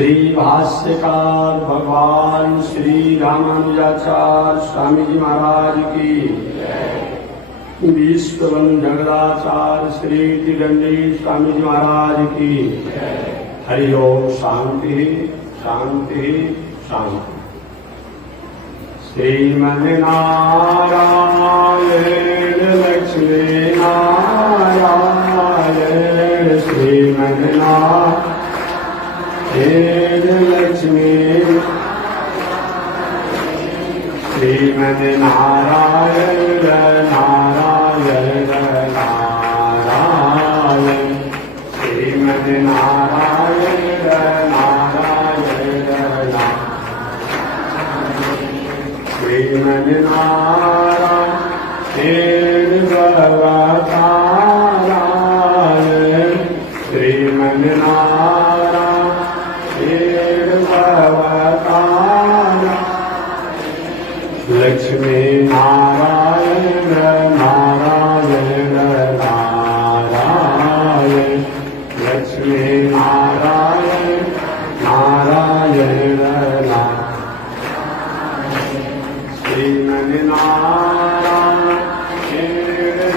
श्री भाष्यकार भगवान श्री रामानुजाचार्य स्वामी जी महाराज की, विश्ववंदनाचार्य श्री त्रिदंडी स्वामी जी महाराज की। हरि ओम। शांति शांति शांति। श्रीमन्नारायण लक्ष्मी नारायण श्रीमन्नारायण लक्ष्मी श्रीमन्नारायण नारायण नारायण श्रीमन्नारायण नारायण श्रीमन्नारायण भगवतारायण श्रीमन्नारायण भगवतारायण लक्ष्मी नारायण नारायण नारायण लक्ष्मी नारायण नारायण श्रीमन्नारायण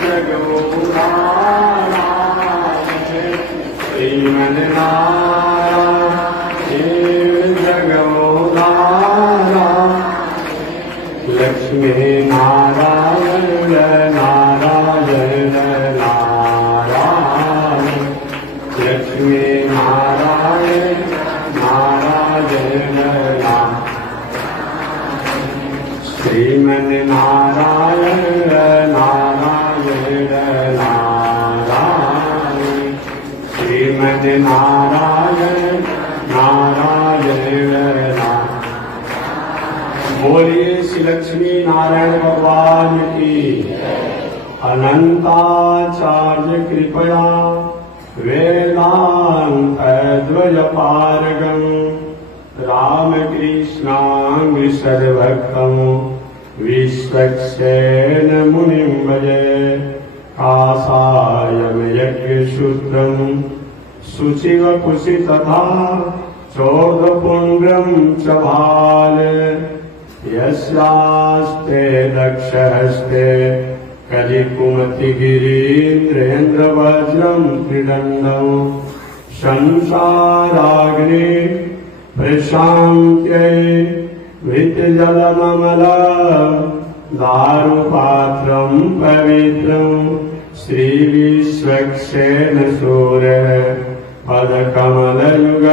जगन्नारायण श्रीमन्नारायण जगन्नारायण लक्ष्मी नारायण नारायण नारायण लक्ष्मी नारायण नारायण श्रीमन्नारायण नारायण नारायण श्रीमन्नारायण नारायण नारायण। बोलिए श्री लक्ष्मी नारायण भगवान की। अनंताचार्य कृपया वेदांत द्वय पारगम रामकृष्णांग सर्वभक्तम विश्वक्सेन मुनिं भजे। कासायम यज्ञशूत्रम शुचिव कुशि तथा चोर्धपुण्ड्रम च भाल। यस्यास्ते दक्षहस्ते कलिकुमति गिरीन्द्रेन्द्र वज्रम त्रिदण्डं संसाराग्नि प्रशान्त्यै वितजलममला दारुपात्रं पवित्रं श्रीविश्वक्सेन सूर्य पदकमलयुग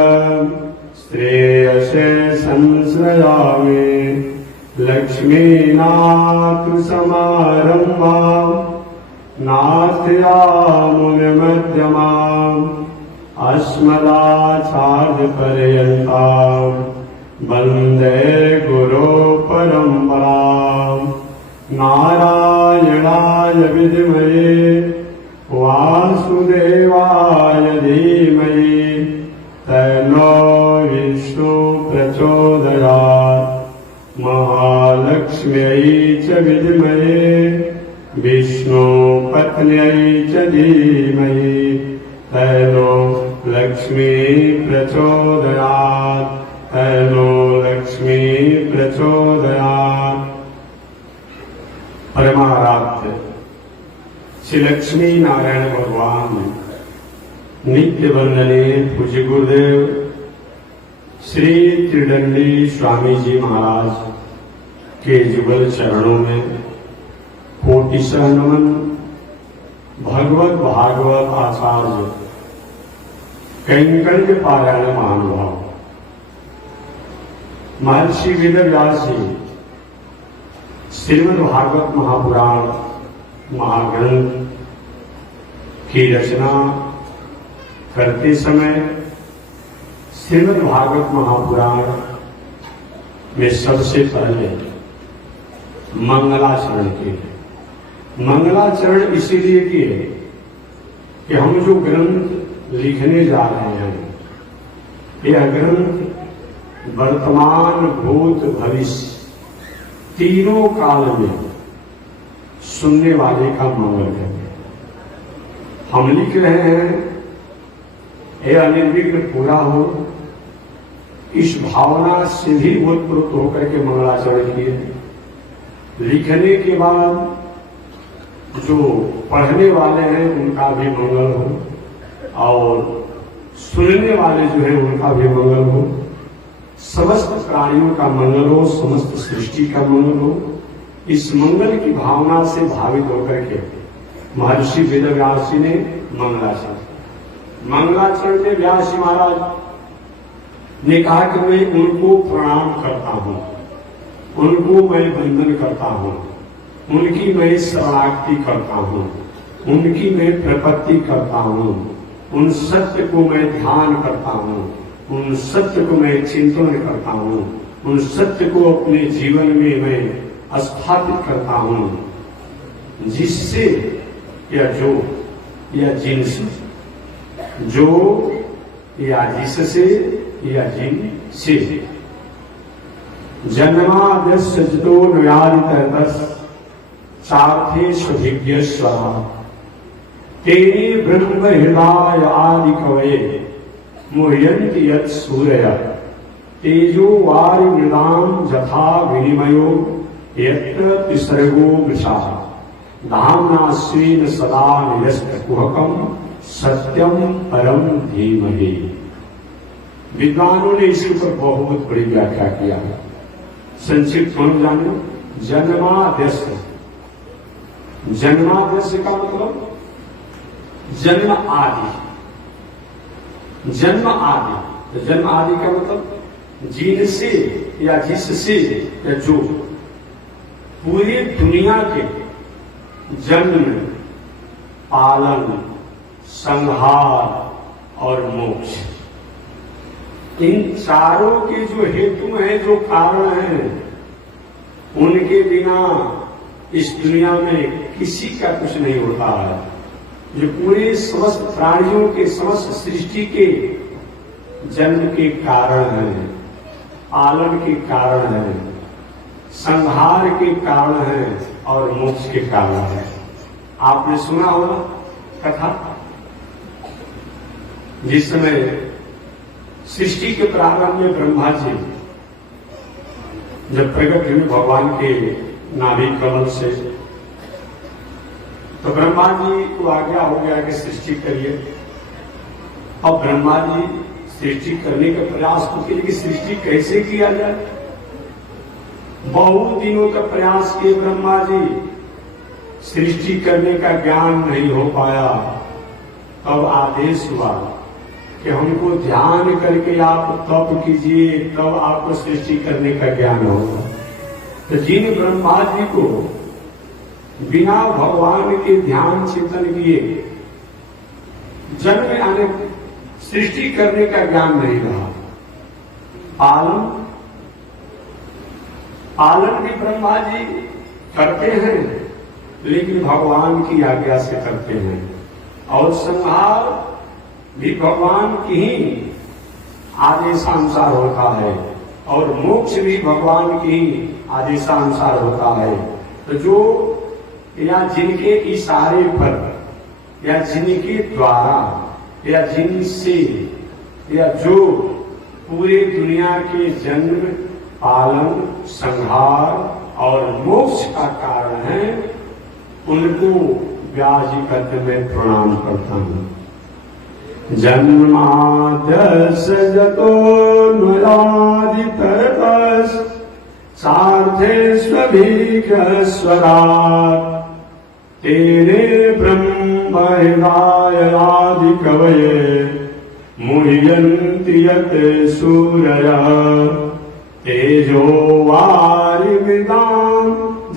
श्रेयसे संश्रयामि। लक्ष्मीनाथसमारम्भां नाथयामुनिमध्यमाम् अस्मदाचार्यपर्यन्तां वन्दे गुरो परम्पराम्। नारायणाय विद्महे वासुदेवाय धीमहि तन्नो विष्णु प्रचोदयात्। महालक्ष्म्यै च विद्महे विष्णुपत्न्यै च धीमहि तन्नो लक्ष्मी प्रचोदयात्। तन्नो लक्ष्मी प्रचोदयात्। परमाराध्य श्री लक्ष्मी नारायण भगवान नित्य वंदनीय पूज्य गुरुदेव श्री त्रिदंडी स्वामी जी महाराज के जुगल चरणों में कोटिशः नमन। भगवत भागवत आचार्य कैंकर्य पारायण महानुभाव महर्षि वेदव्यास जी श्रीमद् भागवत महापुराण महाग्रंथ की रचना करते समय श्रीमद् भागवत महापुराण में सबसे पहले मंगलाचरण किए। मंगलाचरण इसीलिए किए कि हम जो ग्रंथ लिखने जा रहे हैं यह ग्रंथ वर्तमान भूत भविष्य तीनों काल में सुनने वाले का मंगल करें। हम लिख रहे हैं यह अनिर्विघ्न पूरा हो, इस भावना से भी उत्प्रोत होकर के मंगलाचरण किए। लिखने के बाद जो पढ़ने वाले हैं उनका भी मंगल हो और सुनने वाले जो है उनका भी मंगल हो, समस्त प्राणियों का मंगल हो, समस्त सृष्टि का मंगल हो। इस मंगल की भावना से भावित होकर के महर्षि वेदव्यास जी ने मंगलाचरण में व्यास महाराज ने कहा कि मैं उनको प्रणाम करता हूं, उनको मैं वंदन करता हूं, उनकी मैं शरणागति करता हूं, उनकी मैं प्रपत्ति करता हूं, उन सत्य को मैं ध्यान करता हूं, उन सत्य को मैं चिंतन करता हूं, उन सत्य को अपने जीवन में मैं स्थापित करता हूं, जिससे या जो या जिनसे, जो या जिससे या जिन से जन्माद्यस्य जितो न्यादितरतस् सार्थे स्वभिज्ञ स्वरा तेने ब्रह्म हृदय आदि कवये मुह्यन्ति यत् सूरय तेजो वारि मृदाम यथा विनिमयो यत्र तिसर्गो वृषा धाम्ना स्वेन सदा निरस्तकुहकम् सत्यम परम धीमहि। विद्वानों ने इसके ऊपर बहुत बड़ी व्याख्या किया है। संक्षिप्त हम जाने, जन्माद्यस्य, जन्माद्यस्य का मतलब जन्म आदि, जन्म आदि। तो जन्म आदि का मतलब जिनसे या जिससे या जो पूरी दुनिया के जन्म, पालन, संहार और मोक्ष, इन चारों के जो हेतु हैं, जो कारण हैं, उनके बिना इस दुनिया में किसी का कुछ नहीं होता है। जो पूरे समस्त प्राणियों के, समस्त सृष्टि के जन्म के कारण हैं, पालन के कारण हैं, संहार के कारण हैं और मोक्ष के कारण हैं। आपने सुना होगा कथा, जिस समय सृष्टि के प्रारंभ में ब्रह्मा जी जब प्रकट हुए भगवान के नाभि कमल से, तो ब्रह्मा जी को आज्ञा हो गया कि सृष्टि करिए। अब ब्रह्मा जी सृष्टि करने का प्रयास तो किए कि सृष्टि कैसे किया जाए। बहुत दिनों का प्रयास किए ब्रह्मा जी, सृष्टि करने का ज्ञान नहीं हो पाया। तब आदेश हुआ कि हमको ध्यान करके आप तप कीजिए, तब आपको सृष्टि करने का ज्ञान होगा। तो जिन ब्रह्मा जी को बिना भगवान के ध्यान चिंतन किए जन्म आने सृष्टि करने का ज्ञान नहीं रहा, पालन भी ब्रह्मा जी करते हैं लेकिन भगवान की आज्ञा से करते हैं, और संहार भी भगवान की ही आदेशानुसार होता है, और मोक्ष भी भगवान की ही आदेशानुसार होता है। तो जो या जिनके इशारे पर या जिनके द्वारा या जिनसे या जो पूरे दुनिया के जन्म, पालन, संहार और मोक्ष का कारण है, उनको व्यास जी कहते मैं प्रणाम करता हूं। जन्माद्यस्य जतो न्वयादितरतस् सार्थे स्वभिज्ञ स्वराट् तेने ब्रह्म हृदय आदि कवये मुह्यन्ति यत् सूरयः तेजो वारिमृदां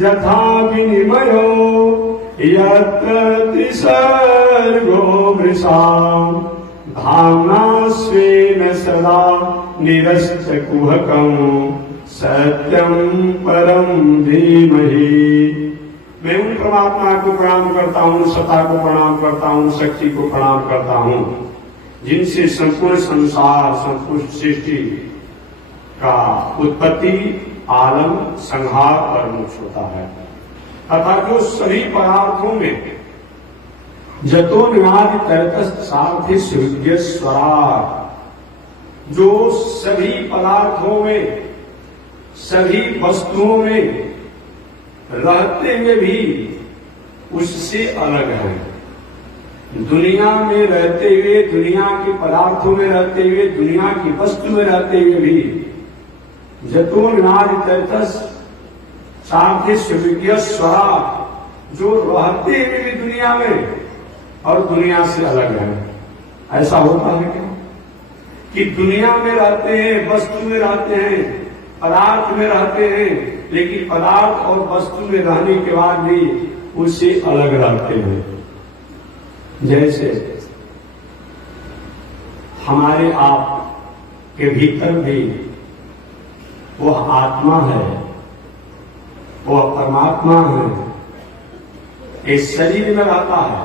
यथा विनिमयो यत्र त्रिसर्गो मृषाम् धाम्ना स्वेन सदा निरस्तकुहकम् सत्यम परम धीमहि। मैं उन परमात्मा को प्रणाम करता हूँ, सत्ता को प्रणाम करता हूँ, शक्ति को प्रणाम करता हूँ, जिनसे संपूर्ण संसार, संपूर्ण सृष्टि का उत्पत्ति, पालन, संहार और मोक्ष होता है। तथा जो सभी पदार्थों में जतो न्यादि तरतस् सार्थे सुविज्ञ स्वराट्, जो सभी पदार्थों में, सभी वस्तुओं में रहते हुए भी उससे अलग है। दुनिया में रहते हुए, दुनिया के पदार्थों में रहते हुए, दुनिया की वस्तु में रहते हुए भी जतो नादितर्तस सार्थिस्य विज्ञ स्वरा, जो रहते हुए भी दुनिया में और दुनिया से अलग है। ऐसा होता है क्या कि दुनिया में रहते हैं, वस्तु में रहते हैं, पदार्थ में रहते हैं, लेकिन पदार्थ और वस्तु में रहने के बाद भी उससे अलग रहते हैं। जैसे हमारे आप के भीतर भी वह आत्मा है, वह परमात्मा है। इस शरीर में रहता है,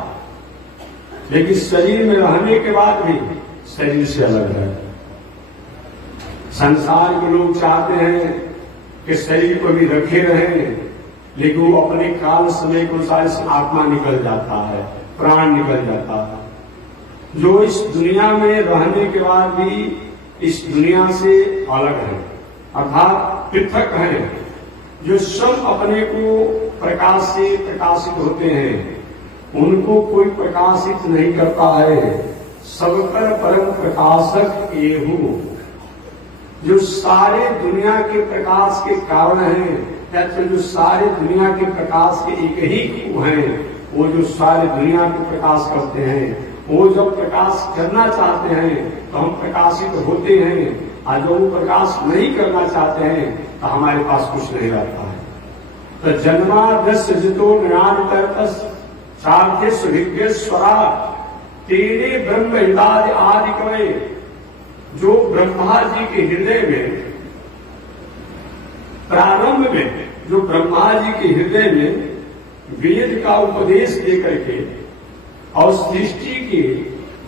लेकिन शरीर में रहने के बाद भी शरीर से अलग है। संसार के लोग चाहते हैं कि शरीर को भी रखे रहें, लेकिन वो अपने काल समय के अनुसार से आत्मा निकल जाता है, प्राण निकल जाता है। जो इस दुनिया में रहने के बाद भी इस दुनिया से अलग है, अर्थात पृथक है, जो सब अपने को प्रकाश से प्रकाशित होते हैं, उनको कोई प्रकाशित नहीं करता है। सबकर परम प्रकाशक एहू, जो सारे दुनिया के प्रकाश के कारण हैं, या तो जो सारे दुनिया के प्रकाश के एक ही हैं, वो जो सारे दुनिया को प्रकाश करते हैं, वो जब प्रकाश करना चाहते हैं तो हम प्रकाशित होते हैं, और जब वो प्रकाश नहीं करना चाहते हैं तो हमारे पास कुछ नहीं रहता है। तो जन्माद्यस्य जितो ज्ञानतर्तस सार्थिस्य विज्ञस्वरा तेरे ब्रह्म हृदय आदि कवे, जो ब्रह्मा जी के हृदय में प्रारंभ में, जो ब्रह्मा जी के हृदय में वेद का उपदेश देकर के और सृष्टि के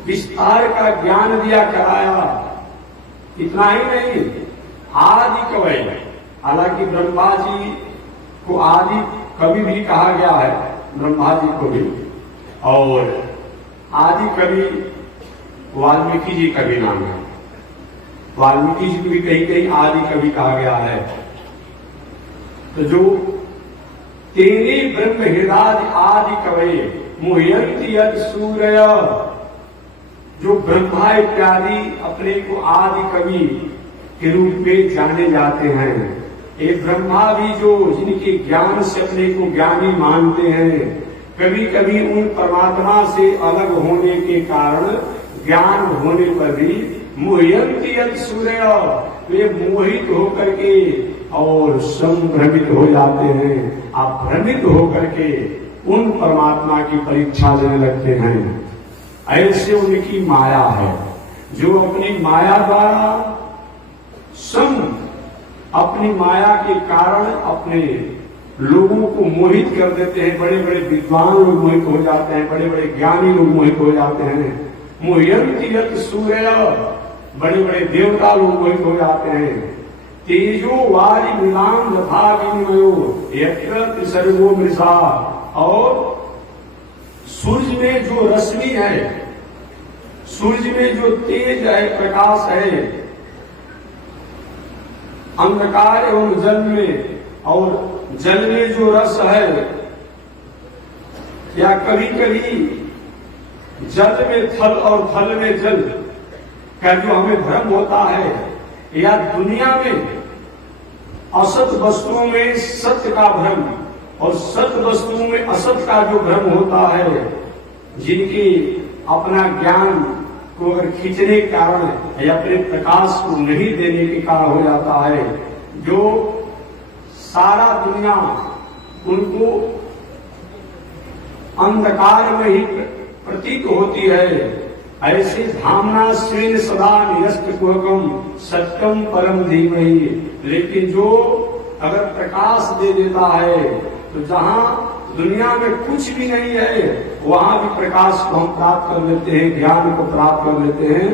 विस्तार का ज्ञान दिया कराया, इतना ही नहीं, आदि कवि, हालांकि ब्रह्मा जी को आदि कवि भी कहा गया है, ब्रह्मा जी को भी, और आदि कवि वाल्मीकि जी का भी नाम है। वाल्मीकि जी को भी कहीं कहीं आदि कवि कहा गया है। तो जो तेरे ब्रह्म हृदय आदि कवि मुह्यंति यद सूर्य, जो ब्रह्मा इत्यादि अपने को आदि कवि के रूप में जाने जाते हैं। ये ब्रह्मा भी जो जिनके ज्ञान से अपने को ज्ञानी मानते हैं, कभी कभी उन परमात्मा से अलग होने के कारण ज्ञान होने पर भी मुह्यंति यद सूर्य, वे मोहित होकर के और संभ्रमित हो जाते हैं, आप भ्रमित होकर के उन परमात्मा की परीक्षा लेने लगते हैं। ऐसे उनकी माया है, जो अपनी माया द्वारा अपनी माया के कारण अपने लोगों को मोहित कर देते हैं। बड़े बड़े विद्वान लोग मोहित हो जाते हैं, बड़े बड़े ज्ञानी लोग मोहित हो जाते हैं। मुह्यंति यत् सूर्य, बड़े बड़े देवता लोग मोहित हो जाते हैं। तेजो वारी मिलान तथा विनिमयो यत्र सर्वो मृषा, और सूर्य में जो रश्मि है, सूर्य में जो तेज है, प्रकाश है, अंधकार एवं जल में, और जल में जो रस है, या कभी कभी जल में थल और थल में जल का जो हमें भ्रम होता है, या दुनिया में असत वस्तुओं में सत्य का भ्रम और सत्य वस्तुओं में असत का जो भ्रम होता है, जिनकी अपना ज्ञान को अगर खींचने के कारण या अपने प्रकाश को नहीं देने के कारण हो जाता है, जो सारा दुनिया उनको अंधकार में ही प्रतीत होती है। ऐसे धामना श्रेण सदा निरस्त कुहकम सत्यम परम धीमहि, लेकिन जो अगर प्रकाश दे देता है तो जहां दुनिया में कुछ भी नहीं है वहां भी प्रकाश को हम प्राप्त कर लेते हैं, ज्ञान को प्राप्त कर लेते हैं।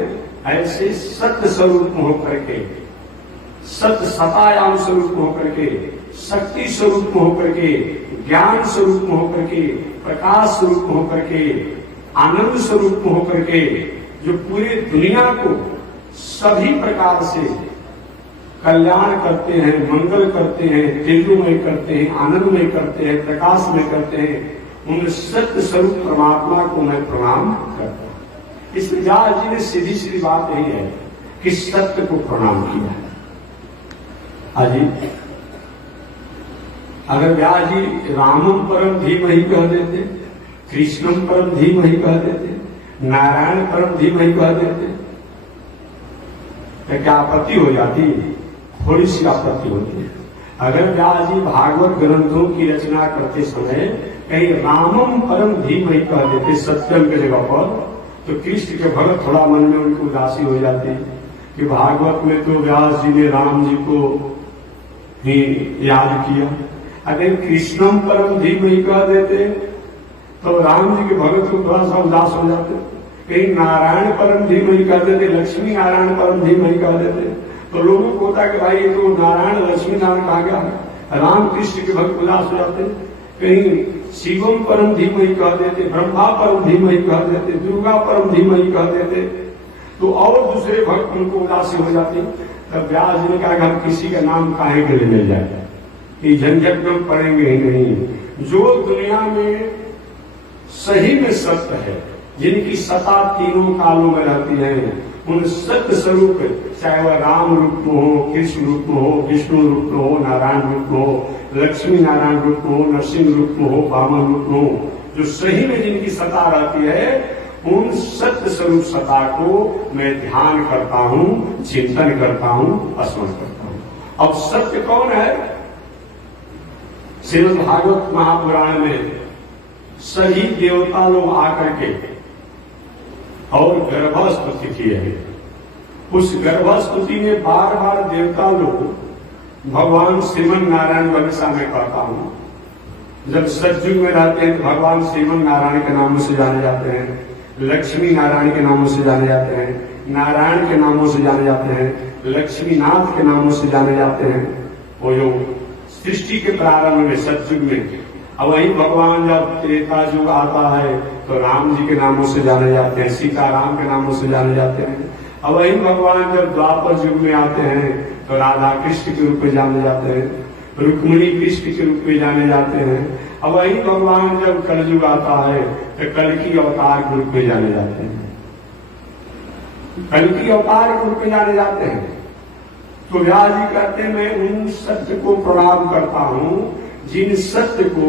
ऐसे सत्य स्वरूप में होकर के, सत्य सतायाम स्वरूप में होकर के, शक्ति स्वरूप में होकर के, ज्ञान स्वरूप में होकर के, प्रकाश स्वरूप में होकर के, आनंद स्वरूप में होकर के, जो पूरी दुनिया को सभी प्रकार से कल्याण करते हैं, मंगल करते हैं, तेजोमय करते हैं, आनंदमय करते हैं, प्रकाशमय करते हैं, उन सत्य स्वरूप परमात्मा को मैं प्रणाम करता हूं। इस व्यास जी ने सीधी सीधी बात यही है कि सत्य को प्रणाम किया है। अजी अगर व्यास जी रामम परम धीमहि कह देते, कृष्णम परम धीमहि कह देते, नारायण परम धीमहि कह देते, तो क्या आपत्ति हो जाती? थोड़ी सी आपत्ति होती है। अगर व्यास जी भागवत ग्रंथों की रचना करते समय कहीं रामम परम धीमहि कह देते सत्यम के जगह पर, तो कृष्ण के भक्त थोड़ा मन में उनको उदासी हो जाती कि भागवत में तो व्यास जी ने राम जी को ही याद किया। अगर कृष्णम परम धीमहि कह देते तो राम जी के भगत को थोड़ा सा उदास हो जाते। कहीं नारायण परम धीमहि कह देते, लक्ष्मी नारायण परम धीमहि कह देते, तो लोगों को होता कि भाई ये तो नारायण लक्ष्मी नारायण कहा गया है, राम कृष्ण के भक्त उदास हो जाते। कहीं शिवम परम धीमहि कह देते, ब्रह्मा परम धीमहि कह देते, दुर्गा परम धीमहि कह देते, तो और दूसरे भक्त उनको उदासी हो जाती। तब व्यास जी ने कहा कि हम किसी का नाम काहे के लिए मिल जाए, कि झंझट में पड़ेंगे ही नहीं। जो दुनिया में सही में सत्य है, जिनकी सत्ता तीनों कालों में रहती है, उन सत्य स्वरूप, चाहे वह राम रूप में हो, कृष्ण रूप में हो, विष्णु रूप में हो, नारायण रूप में हो, लक्ष्मी नारायण रूप में हो, नरसिंह रूप में हो, वामन रूप में हो, जो सही में जिनकी सत्ता रहती है, उन सत्य स्वरूप सत्ता को मैं ध्यान करता हूं, चिंतन करता हूं, स्मरण करता हूं। अब सत्य कौन है? श्रीमद् भागवत महापुराण में सभी देवता लोग आकर के और गर्भस्तुति की है। उस गर्भस्तुति में बार बार देवता लोग भगवान श्रीमन नारायण वंशा में कहता हूं। जब सतयुग में रहते हैं तो भगवान श्रीमन नारायण के नामों से जाने जाते हैं, लक्ष्मी नारायण के नामों से जाने जाते हैं, नारायण के नामों से जाने जाते हैं, लक्ष्मीनाथ के नामों से जाने जाते हैं। वो जो सृष्टि के प्रारंभ में सतयुग में, अब वही भगवान जब त्रेता युग आता है तो राम जी के नामों से जाने जाते हैं, सीताराम के नामों से जाने जाते हैं। अब वही भगवान जब द्वापर युग में आते हैं तो राधा कृष्ण के रूप में जाने जाते हैं, रुक्मिणी कृष्ण के रूप में जाने जाते हैं। अब वही भगवान जब कलयुग आता है तो कल्कि अवतार के रूप में जाने जाते हैं, कल्कि अवतार के रूप में जाने जाते हैं। तो व्यास जी कहते हैं मैं उन सत्य को प्रणाम करता हूं जिन सत्य को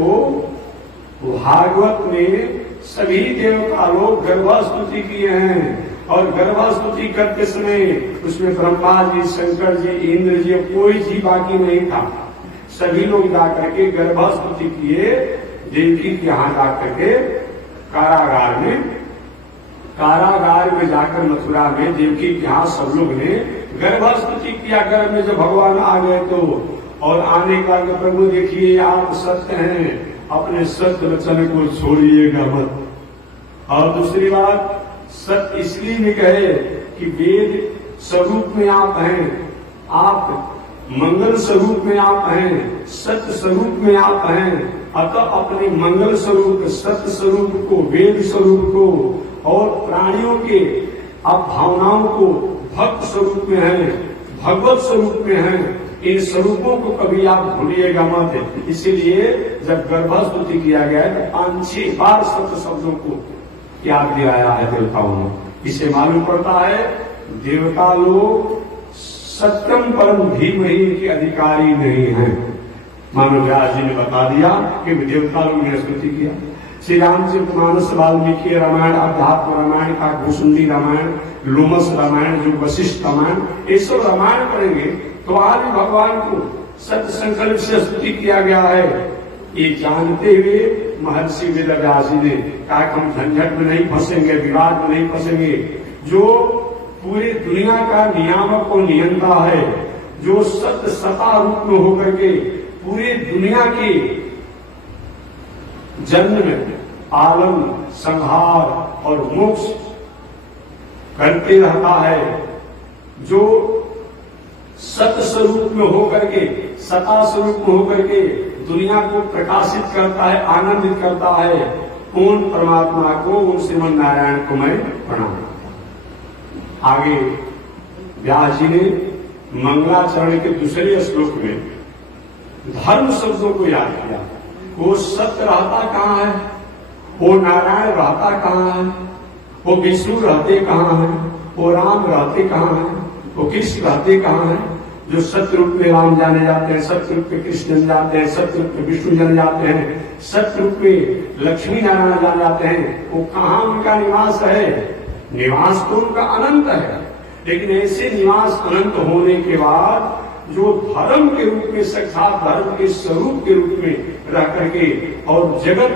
भागवत में सभी देवता लोग गर्भस्तुति किए हैं। और गर्भस्तुति करते समय उसमें ब्रह्मा जी, शंकर जी, इंद्र जी, कोई जी बाकी नहीं था। सभी लोग जाकर के गर्भस्तुति किए। देवकी के यहाँ जाकर के कारागार में जाकर मथुरा में देवकी के यहाँ सब लोग ने गर्भस्तुति किया। गर्भ में जब भगवान आ गए तो और आने का प्रभु देखिए आप सत्य हैं, अपने सत्य वचन को छोड़िएगा मत। और दूसरी बात, सत्य इसलिए भी कहे कि वेद स्वरूप में आप हैं, आप मंगल स्वरूप में आप हैं, सत्य स्वरूप में आप हैं। अतः अपने मंगल स्वरूप, सत्य स्वरूप को, वेद स्वरूप को और प्राणियों के आप भावनाओं को भक्त स्वरूप में हैं, भगवत स्वरूप में हैं। इन स्वरूपों को कभी आप भूलिएगा मत। इसीलिए जब गर्भस्तुति किया गया तो 5-6 बार सत्य शब्दों को याद दिलाया है देवताओं ने। इसे मालूम पड़ता है देवता लोग सत्यम परम धीमहि के अधिकारी नहीं हैं। मानो व्यास जी ने बता दिया कि देवता लोग ने स्तुति किया। श्री रामचरितमानस, वाल्मीकि रामायण, अध्यात्म रामायण, काकभूषुंडी रामायण, लोमस रामायण, जो वशिष्ठ रामायण, ये सब रामायण पढ़ेंगे तो आज भगवान को सत्य संकल्प से स्तुति किया गया है। ये जानते हुए महर्षि वेदव्यास जी ने कहा कि हम झंझट में नहीं फंसेंगे, विवाद में नहीं फंसेंगे। जो पूरी दुनिया का नियामक और नियंता है, जो सत्य सत्ता रूप में होकर के पूरी दुनिया के जन्म में आलम, संहार और मोक्ष करते रहता है, जो सत्य स्वरूप में होकर के, सत्ता स्वरूप में होकर के दुनिया को प्रकाशित करता है, आनंदित करता है, उन परमात्मा को, उन श्रीमन नारायण को मैं प्रणाम करता हूं। आगे व्यास जी ने मंगलाचरण के दूसरे श्लोक में धर्म शब्दों को याद किया। वो सत्य रहता कहाँ है, वो नारायण रहता कहाँ है, वो विष्णु रहते कहाँ है, वो राम रहते कहाँ है, वो कृष्ण रहते कहाँ है। जो सत्य रूप में राम जाने जाते हैं, सत्य रूप में कृष्ण जाने जाते हैं, सत्य रूप में विष्णु जाने जाते हैं, सत्य रूप में लक्ष्मी नारायण जाने जाते हैं, वो कहाँ उनका निवास है? निवास तो उनका अनंत है, लेकिन ऐसे निवास अनंत होने के बाद जो धर्म के रूप में, साक्षात धर्म के स्वरूप के रूप में रह करके और जगत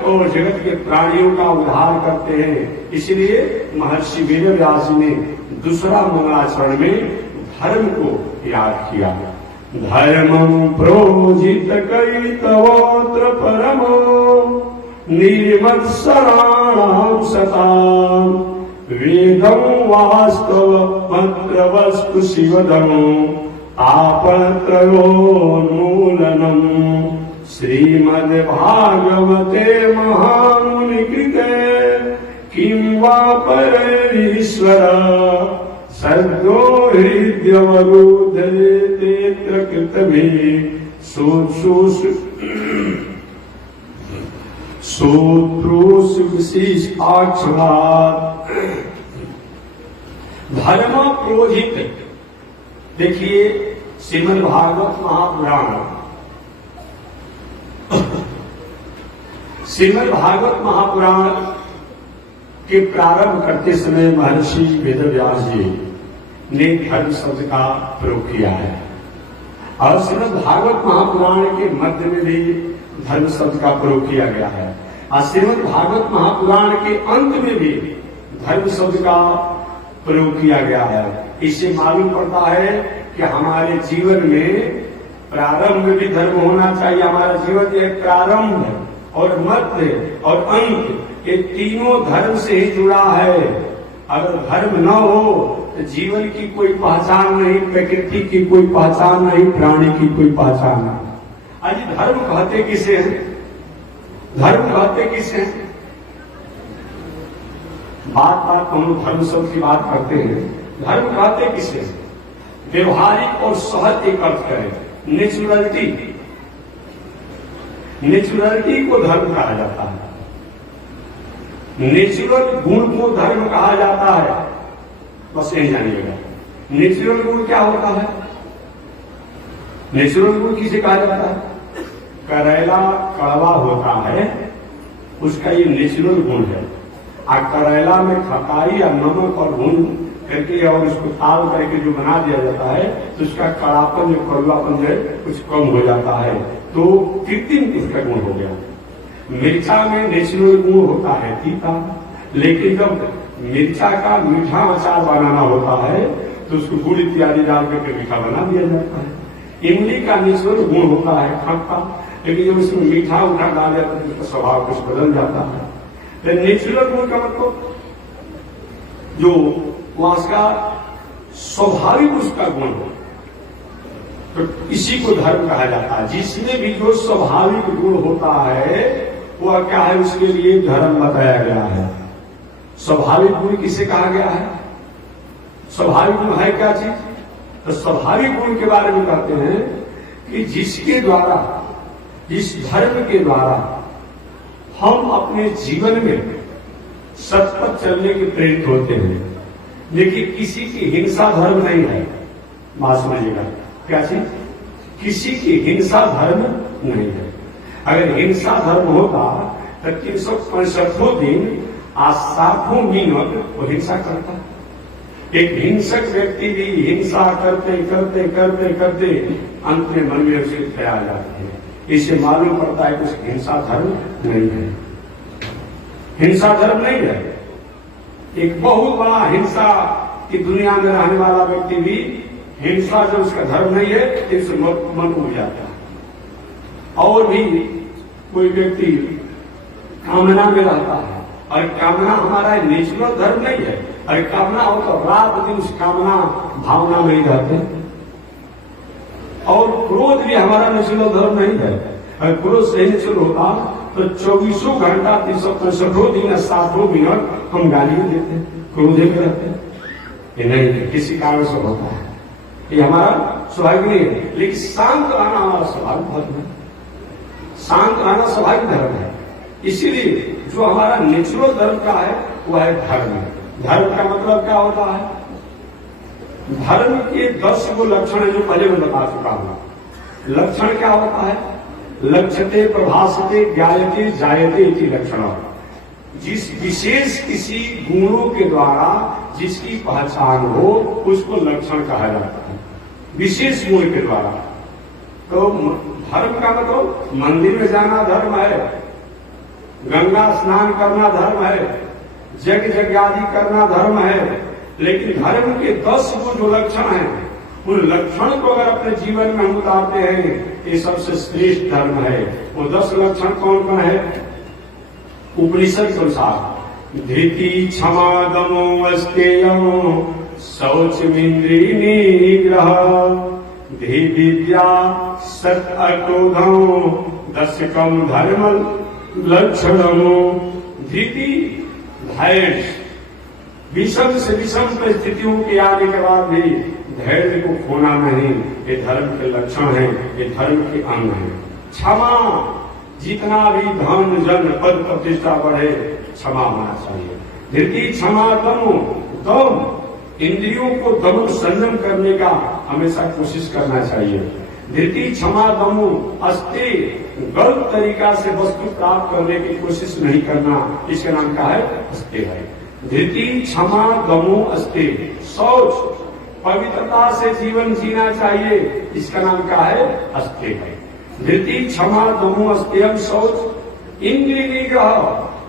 के प्राणियों का उद्धार करते हैं। इसलिए महर्षि वेदव्यास जी ने दूसरा मंगलाचरण में धर्म को याद किया। धर्मं प्रोजित करितवोत्र परमो निर्मत्सराणां सताम् वेदं वास्तव मंत्र वस्तु शिवदम् आपत्रयोन्मूलनम् श्रीमद्भागवते महामुनिकृते किं वा परैरीश्वर सद्यो हृद्यवरुधेतेऽत्र कृतभिः सूत्रोऽक्षरात्। धर्म प्रोहित, देखिए श्रीमद् भागवत महापुराण, श्रीमद् भागवत महापुराण के प्रारंभ करते समय महर्षि वेदव्यास जी ने धर्म शब्द का प्रयोग किया है, और श्रीमद् भागवत महापुराण के मध्य में भी धर्म शब्द का प्रयोग किया गया है, और श्रीमद् भागवत महापुराण के अंत में भी धर्म शब्द का प्रयोग किया गया है। इससे मालूम पड़ता है कि हमारे जीवन में प्रारंभ में भी धर्म होना चाहिए। हमारा जीवन एक प्रारंभ और मध्य और अंत, ये तीनों धर्म से ही जुड़ा है। अगर धर्म न हो तो जीवन की कोई पहचान नहीं, प्रकृति की कोई पहचान नहीं, प्राणी की कोई पहचान नहीं। आज धर्म कहते किसे हैं? धर्म कहते किसे हैं? बात हम लोग धर्म शब्द की बात करते हैं, धर्म कहते किसे हैं? व्यवहारिक और सहज एक अर्थ करें, नेचुरलिटी, नेचुरलिटी को धर्म कहा जाता है। नेचुरल गुण को धर्म कहा जाता है। बस यही जानिएगा, नेचुरल गुण क्या होता है? नेचुरल गुण किसे कहा जाता है? करेला कड़वा होता है, उसका ये नेचुरल गुण है। करेला में खटाई या नमक और भून करके और उसको ताल करके जो बना दिया जाता है तो उसका कड़ापन, जो कड़वापन जो है कुछ कम हो जाता है, तो कृत्रिम उसका गुण हो गया। मिर्चा में नेचुरल गुण होता है तीता, लेकिन जब मिर्चा का मीठा अचार बनाना होता है तो उसको गुड़ इत्यादि डाल करके मीठा बना दिया जाता है। इमली का नेचुरल गुण होता है खट्टा, लेकिन जब उसमें मीठा उठा डाल जाता है तो उसका स्वभाव कुछ बदल जाता है। नेचुरल गुण का मतलब जो वहां का स्वाभाविक उसका गुण हो, तो इसी को धर्म कहा जाता है। जिसमें भी जो स्वाभाविक गुण होता है वह क्या है, उसके लिए धर्म बताया गया है। स्वाभाविक गुण किसे कहा गया है? स्वाभाविक गुण है क्या चीज? तो स्वाभाविक गुण के बारे में कहते हैं कि जिसके द्वारा, जिस धर्म के द्वारा हम अपने जीवन में सत्य पर चलने के प्रेरित होते हैं। लेकिन किसी की हिंसा धर्म नहीं है, बात समझिएगा। क्या चीज? किसी की हिंसा धर्म नहीं है। अगर हिंसा धर्म होता तो 365 दिन आज 7 मिनट वो हिंसा करता। एक हिंसक व्यक्ति भी हिंसा करते करते करते करते अंत में मन में उसे ख्याल जाते हैं। इससे मालूम पड़ता है कि हिंसा धर्म नहीं है। हिंसा धर्म नहीं है। एक बहुत बड़ा हिंसा की दुनिया में रहने वाला व्यक्ति भी हिंसा जो उसका धर्म नहीं है इससे मन उड़ जाता है। और भी कोई व्यक्ति कामना में रहता है, और कामना हमारा नेचुरल धर्म नहीं है। अरे कामना हो तो रात दिन उस कामना भावना में ही रहते हैं। और क्रोध भी हमारा नेचुरल धर्म नहीं है। अगर क्रोध सही नेचुरल होता तो 24 घंटा 365 दिन 7 मिनट हम गालियां देते हैं, क्रोधे में रहते हैं। ये नहीं, किसी कारण से होता है। ये हमारा स्वाभाविक नहीं है। लेकिन शांत रहना हमारा स्वाभाविक धर्म है, शांत रहना स्वाभाविक धर्म है। इसीलिए जो हमारा नेचुरल धर्म का है वह है धर्म। धर्म का मतलब क्या होता है? धर्म के 10 वो लक्षण है जो पहले मैं बता चुका हूं। लक्षण क्या होता है? लक्ष्यते, प्रभासते, ज्ञायते, जायते इति लक्षण। जिस विशेष किसी गुणों के द्वारा जिसकी पहचान हो उसको लक्षण कहा जाता है, विशेष गुण के द्वारा। तो धर्म का मतलब मंदिर में जाना धर्म है, गंगा स्नान करना धर्म है, यज्ञ आदि करना धर्म है। लेकिन धर्म के 10 वो जो लक्षण हैं, उन लक्षण को अगर अपने जीवन में हम उतारते हैं, ये सबसे श्रेष्ठ धर्म है। वो 10 लक्षण कौन कौन है? उपनिषद के अनुसार धृति, क्षमा, दमो, अस्तेयम, शौचमिंद्रिय निग्रह, धी विद्या, सत अक्रोधम, दशकम धर्म लक्षणमो। धृति, धैर्य, विषम से विषम परिस्थितियों के आने के बाद भी धैर्य को खोना नहीं, ये धर्म के लक्षण है, ये धर्म के अंग है। क्षमा, जितना भी धन जन पद प्रतिष्ठा बढ़े क्षमा होना चाहिए। धृति, क्षमा, दम, दम इंद्रियों को दमन संयम करने का हमेशा कोशिश करना चाहिए। धृति, क्षमा, दमो, अस्ते गलत तरीका से वस्तु प्राप्त करने की कोशिश नहीं करना, इसका नाम क्या है? अस्ते है। धृति, क्षमा, दमो, अस्ते। शौच, पवित्रता से जीवन जीना चाहिए, इसका नाम क्या है? अस्ते है। धृति, क्षमा, दमो, अस्तेयम, शौच। इंद्रिय निग्रह,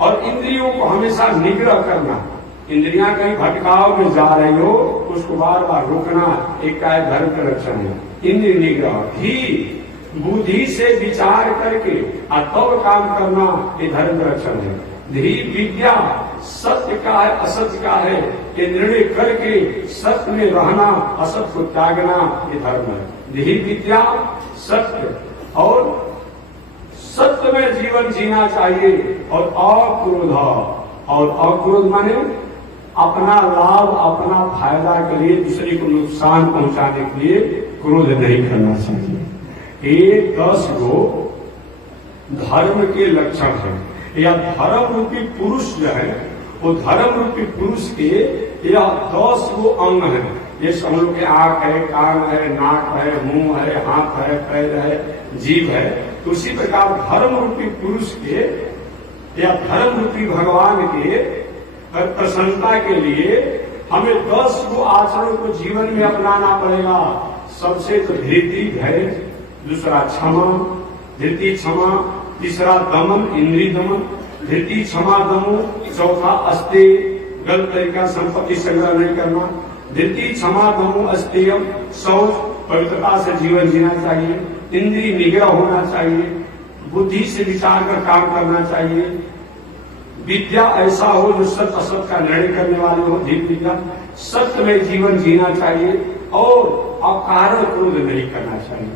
और इंद्रियों को हमेशा निग्रह करना। इंद्रियां कहीं भटकाव में जा रही हो उसको बार बार रोकना, एक का धर्म का लक्षण है। इंद्रिय निग्रह। धी, बुद्धि से विचार करके तब काम करना, ये धर्म का लक्षण है। धी विद्या, सत्य का है असत्य का है ये निर्णय करके सत्य में रहना, असत्य को त्यागना, ये धर्म है। धी विद्या, सत्य, और सत्य में जीवन जीना चाहिए। और अक्रोध, और अक्रोध माने अपना लाभ, अपना फायदा के लिए दूसरे को नुकसान पहुंचाने के लिए क्रोध नहीं करना चाहिए। ये 10 गो धर्म के लक्षण है। या धर्म रूपी पुरुष जो है, वो धर्म रूपी पुरुष के यह 10 गो अंग है। ये हम लोग के आंख है, कान है, नाक है, मुंह है, हाथ है, पैर है, जीभ है। तो उसी प्रकार धर्म रूपी पुरुष के या धर्म रूपी भगवान के प्रसन्नता के लिए हमें 10 गो आचरण को जीवन में अपनाना पड़ेगा। सबसे तो धृति, धैर्य, दूसरा क्षमा, धृति, क्षमा, तीसरा दमन, इंद्रिय दमन, धृति, क्षमा, दमो, चौथा अस्ते, गलत तरीका संपत्ति संग्रह नहीं करना, धृति, क्षमा, दमो, अस्तेयम, शौच, पवित्रता से जीवन जीना चाहिए, इंद्रिय निग्रह होना चाहिए, बुद्धि से विचार कर काम करना चाहिए, विद्या ऐसा हो जो सत्य असत का निर्णय करने वाली हो, धीर विद्या, सत्य में जीवन जीना चाहिए, और अकारण क्रोध नहीं करना चाहिए।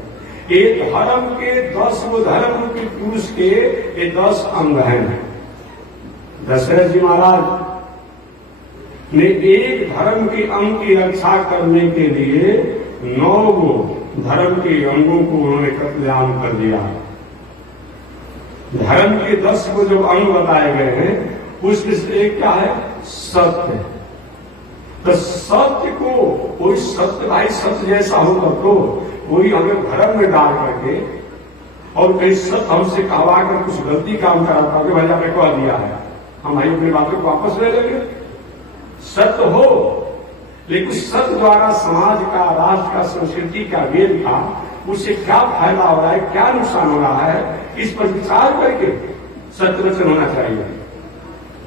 ये धर्म के 10 वो धर्म रूपी पुरुष के ये 10 अंग हैं। दशरथ जी महाराज ने एक धर्म के अंग की रक्षा करने के लिए 9 गो धर्म के अंगों को उन्होंने कत्लेआम कर दिया। धर्म के 10 को जो अंग बताए गए हैं उसमें से एक क्या है? सत्य। तो सत्य को कोई सत्य भाई सत्य जैसा हो तब तो कोई हमें धर्म में डाल करके और कहीं सत्य हमसे कहवा कर कुछ गलती काम कराता कि भाई आपने कह दिया है, हम भाई अपनी बातों को वापस ले लेंगे। सत्य हो, लेकिन सत्य द्वारा समाज का, राष्ट्र का, संस्कृति का, वेद का उससे क्या फायदा हो रहा है, क्या नुकसान हो रहा है, इस पर विचार करके सत्य वचन होना चाहिए।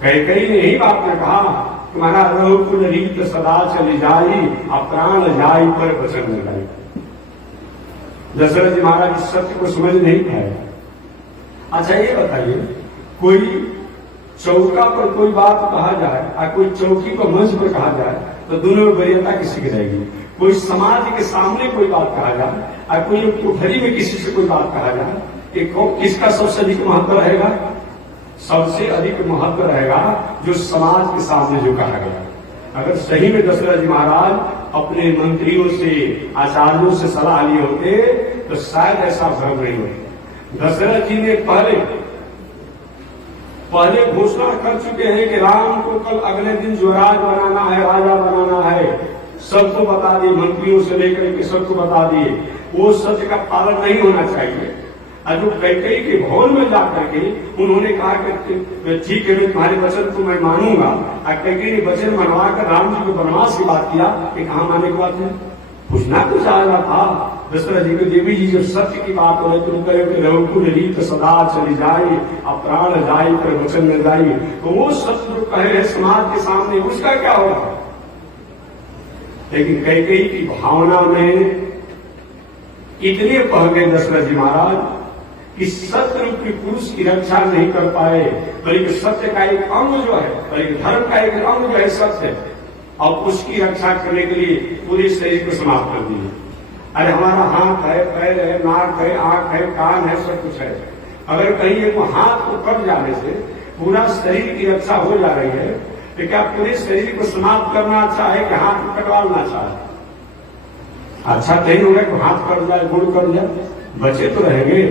कई ने यही बात में कहा तुम्हारा रघुकुल रीत सदा चली जाई, प्राण जाई पर वचन लगाई। दशरथ जी महाराज इस सत्य को समझ नहीं पाए। अच्छा ये बताइए, कोई चौका पर कोई बात कहा जाए और कोई चौकी पर मंच पर कहा जाए तो दोनों में वरीयता किसी की रहेगी? कोई समाज के सामने कोई बात कहा जाए और कोई कोठरी में किसी से कोई बात कहा जाए, किसका सबसे अधिक महत्व रहेगा? सबसे अधिक महत्व रहेगा जो समाज के सामने जो कहा गया। अगर सही में दशरथ जी महाराज अपने मंत्रियों से, आचार्यों से सलाह लिए होते तो शायद ऐसा भ्रम नहीं होता। दशरथ जी ने पहले घोषणा कर चुके हैं कि राम को कल अगले दिन युवराज बनाना है, राजा बनाना है, सबको बता दिए, मंत्रियों से लेकर के सबको बता दिए। वो सत्य का पालन नहीं होना चाहिए। और जो कैकेयी के भवन में जाकर के उन्होंने कहा कि ठीक है, मैं तुम्हारे वचन को मैं मानूंगा, और कैकेयी ने वचन मनवा कर राम जी को वनवास की बात किया कि कहाँ माने की बात है, पूछना तो चाह रहा था। दशरथ जी को देवी जी जब सत्य की बात हो तुम कहे कि रघुकुल रीत सदा चली जाए, अब प्राण जाए पर वचन न जाए, तो वो सत्य जो कहे है समाज के सामने उसका क्या होगा। लेकिन कैकेयी की भावना में इतने पह गए दशरथ जी महाराज कि सत्य रूप की पुरुष की रक्षा नहीं कर पाए, बल्कि सत्य का एक अंग जो है, बल्कि धर्म का एक अंग जो है सत्य, और उसकी रक्षा करने के लिए पूरे शरीर को समाप्त कर दिए। अरे हमारा हाथ है, पैर है, नाक है, आंख है, कान है, सब कुछ है। अगर कहीं एक हाथ को कट जाने से पूरा शरीर की रक्षा हो जा रही है, तो क्या पूरे शरीर को समाप्त करना अच्छा है कि हाथ को कटवाना अच्छा है? अच्छा नहीं होगा कि हाथ कट जाए, गुड़ कट जाए, बचे तो रहेंगे।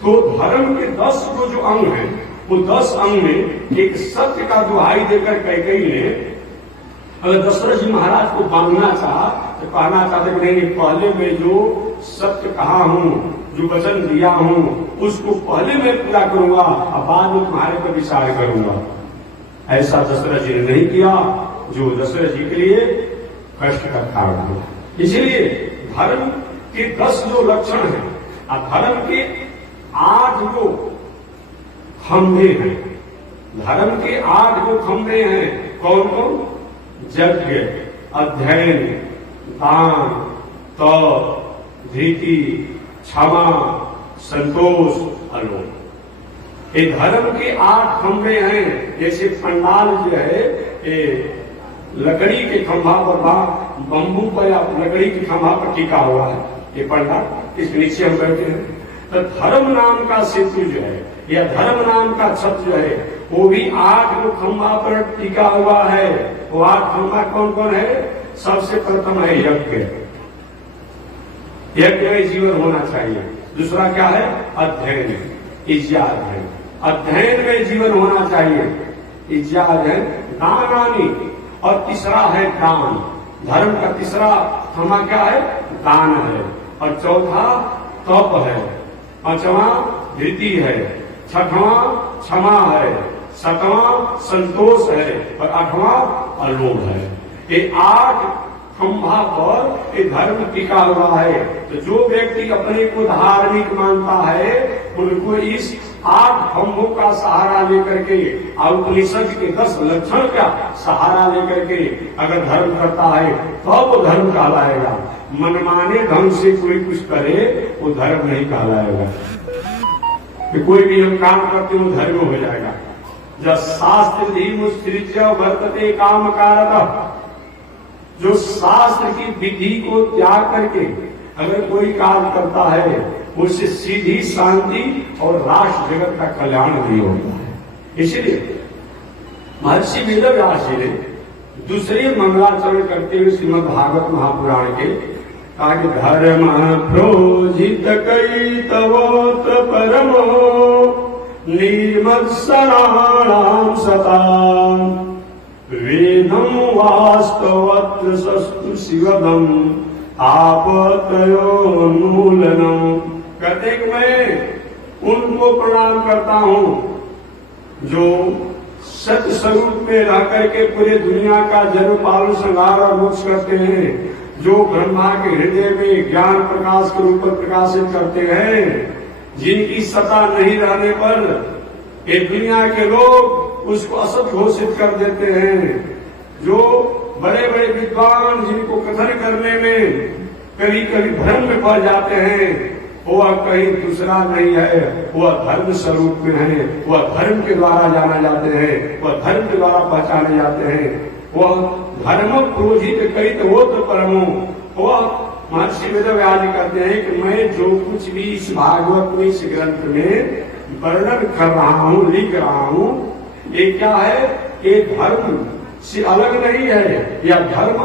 तो धर्म के 10 जो अंग हैं, वो 10 अंग में एक सत्य का दुहाई देकर कैकेयी ने अगर दशरथ जी महाराज को बांधना चाहा तो कहना चाहते कि नहीं, पहले मैं जो सत्य कहा हूं, जो वचन दिया हूं, उसको पहले मैं पूरा करूंगा और बाद में तुम्हारे पर विचार करूंगा। ऐसा दशरथ जी ने नहीं किया, जो दशरथ जी के लिए कष्ट का कारण हुआ। इसलिए धर्म के 10 जो लक्षण हैं और धर्म के 8 जो खंभे हैं, धर्म के 8 जो खंभे हैं, कौन कौन? यज्ञ, अध्ययन, दान, तप, धीति, क्षमा, संतोष, अलोक। ये धर्म के 8 खंभे हैं। जैसे पंडाल जो है ये लकड़ी के खंभा पर, बम्बू पर या लकड़ी के खंभा पर टिका हुआ है ये पंडाल, इसके नीचे हम बैठे हैं। तो धर्म नाम का सेतु जो है या धर्म नाम का छत जो है वो भी 8 खंभा पर टिका हुआ है। वो 8 खंभा कौन कौन है? सबसे प्रथम है यज्ञ, यज्ञ में जीवन होना चाहिए। दूसरा क्या है? अध्ययन, इज्जा अध्ययन, अध्ययन में जीवन होना चाहिए, इज्जा अध्ययन। दानानी, और तीसरा है दान। धर्म का तीसरा खंभा क्या है? दान है। और चौथा तप है, पांचवा धृति है, छठवां क्षमा है, सातवां संतोष है और 8वां अलोभ है। ये 8 खंभा पर ये धर्म टिका हुआ है। तो जो व्यक्ति अपने को धार्मिक मानता है उनको इस 8 खंभों का सहारा लेकर के और उपनिषद के 10 लक्षण का सहारा लेकर के अगर धर्म करता है तो वो धर्म कहलाएगा। मनमाने ढंग से कोई कुछ करे वो धर्म नहीं कहलाएगा। कि कोई भी हम काम करते वो धर्म हो जाएगा। जब शास्त्र धीमुत्सृज्य वर्तते काम कारक, जो शास्त्र की विधि को त्याग करके अगर कोई काम करता है उससे सीधी शांति और राष्ट्र जगत का कल्याण भी होता है। इसलिए महर्षि वेदव्यास जी ने दूसरे मंगलाचरण करते हुए श्रीमद् भागवत महापुराण के कहा कि धर्म प्रोजित कई तवोत परमो निर्मत्सराणाम सता वेदम वास्तवत्र सस्तु शिवदम आपतयोन्मूलनम। कहते कि मैं उनको प्रणाम करता हूं जो सत्य स्वरूप में रह करके पूरे दुनिया का जन्म पालन संहार और मोक्ष करते हैं, जो ब्रह्मा के हृदय में ज्ञान प्रकाश के रूप में प्रकाशित करते हैं, जिनकी सत्ता नहीं रहने पर ये दुनिया के लोग उसको असत घोषित कर देते हैं, जो बड़े बड़े विद्वान जिनको कथन करने में कभी कभी भ्रम में पड़ जाते हैं, वह कहीं दूसरा नहीं है, वह धर्म स्वरूप में है, वह धर्म के द्वारा जाना जाते हैं, वह धर्म के द्वारा पहचाने जाते हैं। वह धर्म प्रोजित कई तो वो तो परमो। वह महर्षि वेदव्यास कहते हैं कि मैं जो कुछ भी इस भागवत में इस ग्रंथ में वर्णन कर रहा हूँ, लिख रहा हूँ, ये क्या है? ये धर्म से अलग नहीं है। यह धर्म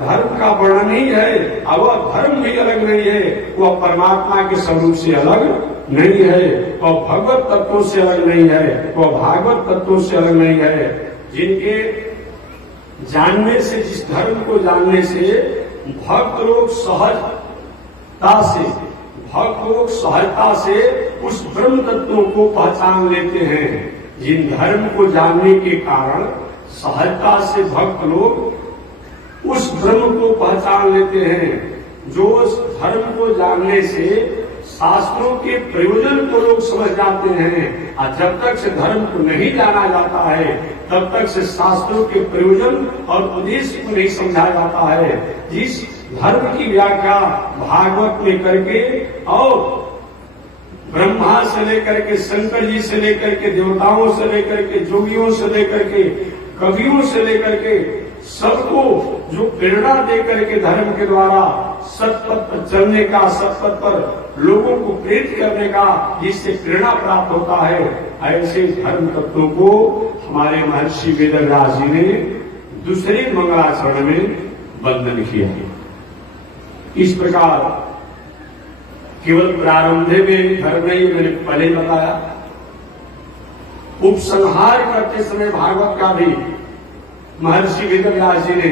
धर्म का वर्णन ही है, और वह धर्म भी अलग नहीं है, वह परमात्मा के स्वरूप से अलग नहीं है, वह भगवत तत्वों से अलग नहीं है, वह भागवत तत्वों से अलग नहीं है। जिनके जानने से, जिस धर्म को जानने से भक्त लोग सहजता से उस ब्रह्म तत्वों को पहचान लेते हैं। जिन धर्म को जानने के कारण सहजता से भक्त लोग उस ब्रह्म को पहचान लेते हैं, जो उस धर्म को जानने से शास्त्रों के प्रयोजन को लोग समझ जाते हैं। और जब तक से धर्म को नहीं जाना जाता है, तब तक से शास्त्रों के प्रयोजन और उद्देश्य को नहीं समझा जाता है। जिस धर्म की व्याख्या भागवत में करके और ब्रह्मा से लेकर के शंकर जी से लेकर के देवताओं से लेकर के जोगियों से लेकर के कवियों से लेकर के सबको जो प्रेरणा देकर के धर्म के द्वारा सतपथ पर चलने का, सतपथ पर लोगों को प्रेरित करने का, जिससे प्रेरणा प्राप्त होता है, ऐसे धर्म तत्वों को हमारे महर्षि वेदव्यास जी ने दूसरे मंगलाचरण में वंदन किया। इस प्रकार केवल प्रारंभे में धर्म नहीं, मैंने पहले बताया, उपसंहार करते समय भागवत का भी महर्षि वेदव्यास जी ने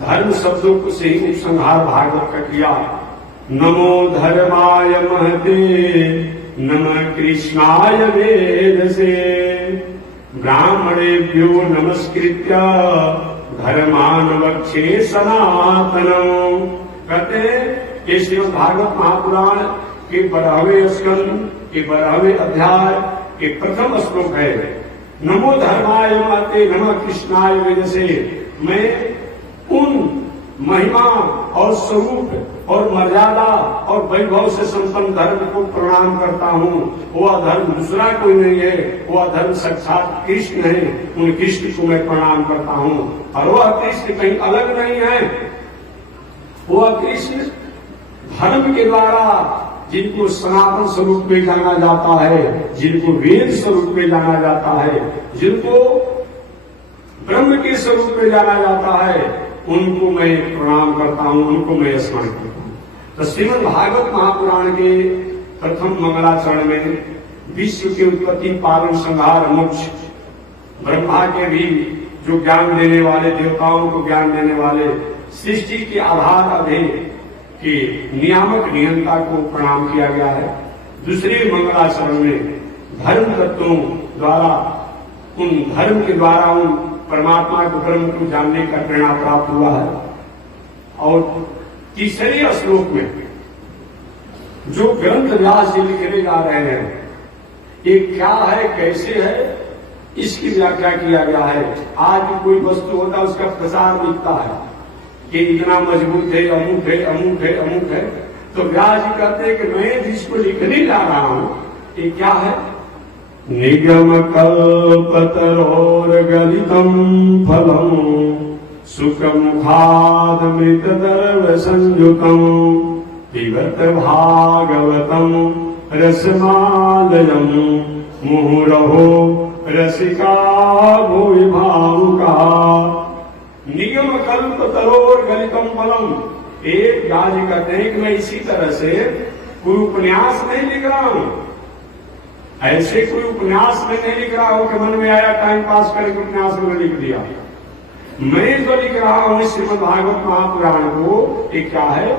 धर्म शब्दों को से ही उपसंहार भागवत का किया। नमो धर्माय महते नमः कृष्णाय वेदसे ब्राह्मणेभ्यो नमस्कृत्य धर्मान वक्षे सनातनम्। कहते हैं कि श्रीमद् भागवत महापुराण के 12वें स्कंद के 12वें अध्याय के प्रथम श्लोक है, नमो धर्माय महते नमः कृष्णाय वेदसे। मैं उन महिमा और स्वरूप और मर्यादा और वैभव से संपन्न धर्म को प्रणाम करता हूँ। वह धर्म दूसरा कोई नहीं है, वह धर्म साक्षात कृष्ण है। उन कृष्ण को मैं प्रणाम करता हूँ, और वह कृष्ण कहीं अलग नहीं है। वह कृष्ण धर्म के द्वारा जिनको सनातन स्वरूप में जाना जाता है, जिनको वेद स्वरूप में जाना जाता है, जिनको ब्रह्म के स्वरूप में जाना जाता है, उनको मैं प्रणाम करता हूँ, उनको मैं स्मरण करता हूँ। तो श्रीमद् भागवत महापुराण के प्रथम मंगलाचरण में विश्व की उत्पत्ति, पालन, संहार, मोक्ष, ब्रह्मा के भी जो ज्ञान देने वाले, देवताओं को ज्ञान देने वाले, सृष्टि के आधार अधेय के नियामक नियंता को प्रणाम किया गया है। दूसरे मंगलाचरण में धर्म तत्वों द्वारा, उन धर्म के द्वारा उन परमात्मा को, ब्रह्म को जानने का प्रेरणा प्राप्त हुआ है। और तीसरे श्लोक में जो ग्रंथ व्यास जी लिखने जा रहे हैं, ये क्या है, कैसे है, इसकी व्याख्या किया गया है। आज कोई वस्तु होता है, उसका प्रसार दिखता है कि इतना मजबूत है, अमुक है, अमुक है, अमुक है। तो व्यास जी कहते हैं कि मैं जिसको लिखने जा रहा हूं, ये क्या है, निगम कल्पतरोर्गलितं फलम् सुखमुखादमृतदर्व संयुतम् पिबत भागवतम् रसमालयम् मुहुरहो रसिका भुवि भावुका। निगम कल्पतरोर्गलितं फलम्, एक गाजी कहते हैं कि मैं इसी तरह से कोई उपन्यास नहीं लिख रहा हूं, ऐसे कोई उपन्यास में नहीं लिख रहा हूं कि मन में आया टाइम पास करके उपन्यास में लिख दिया। मैं जो लिख रहा हूं श्रीमद् भागवत महापुराण को, ये क्या है,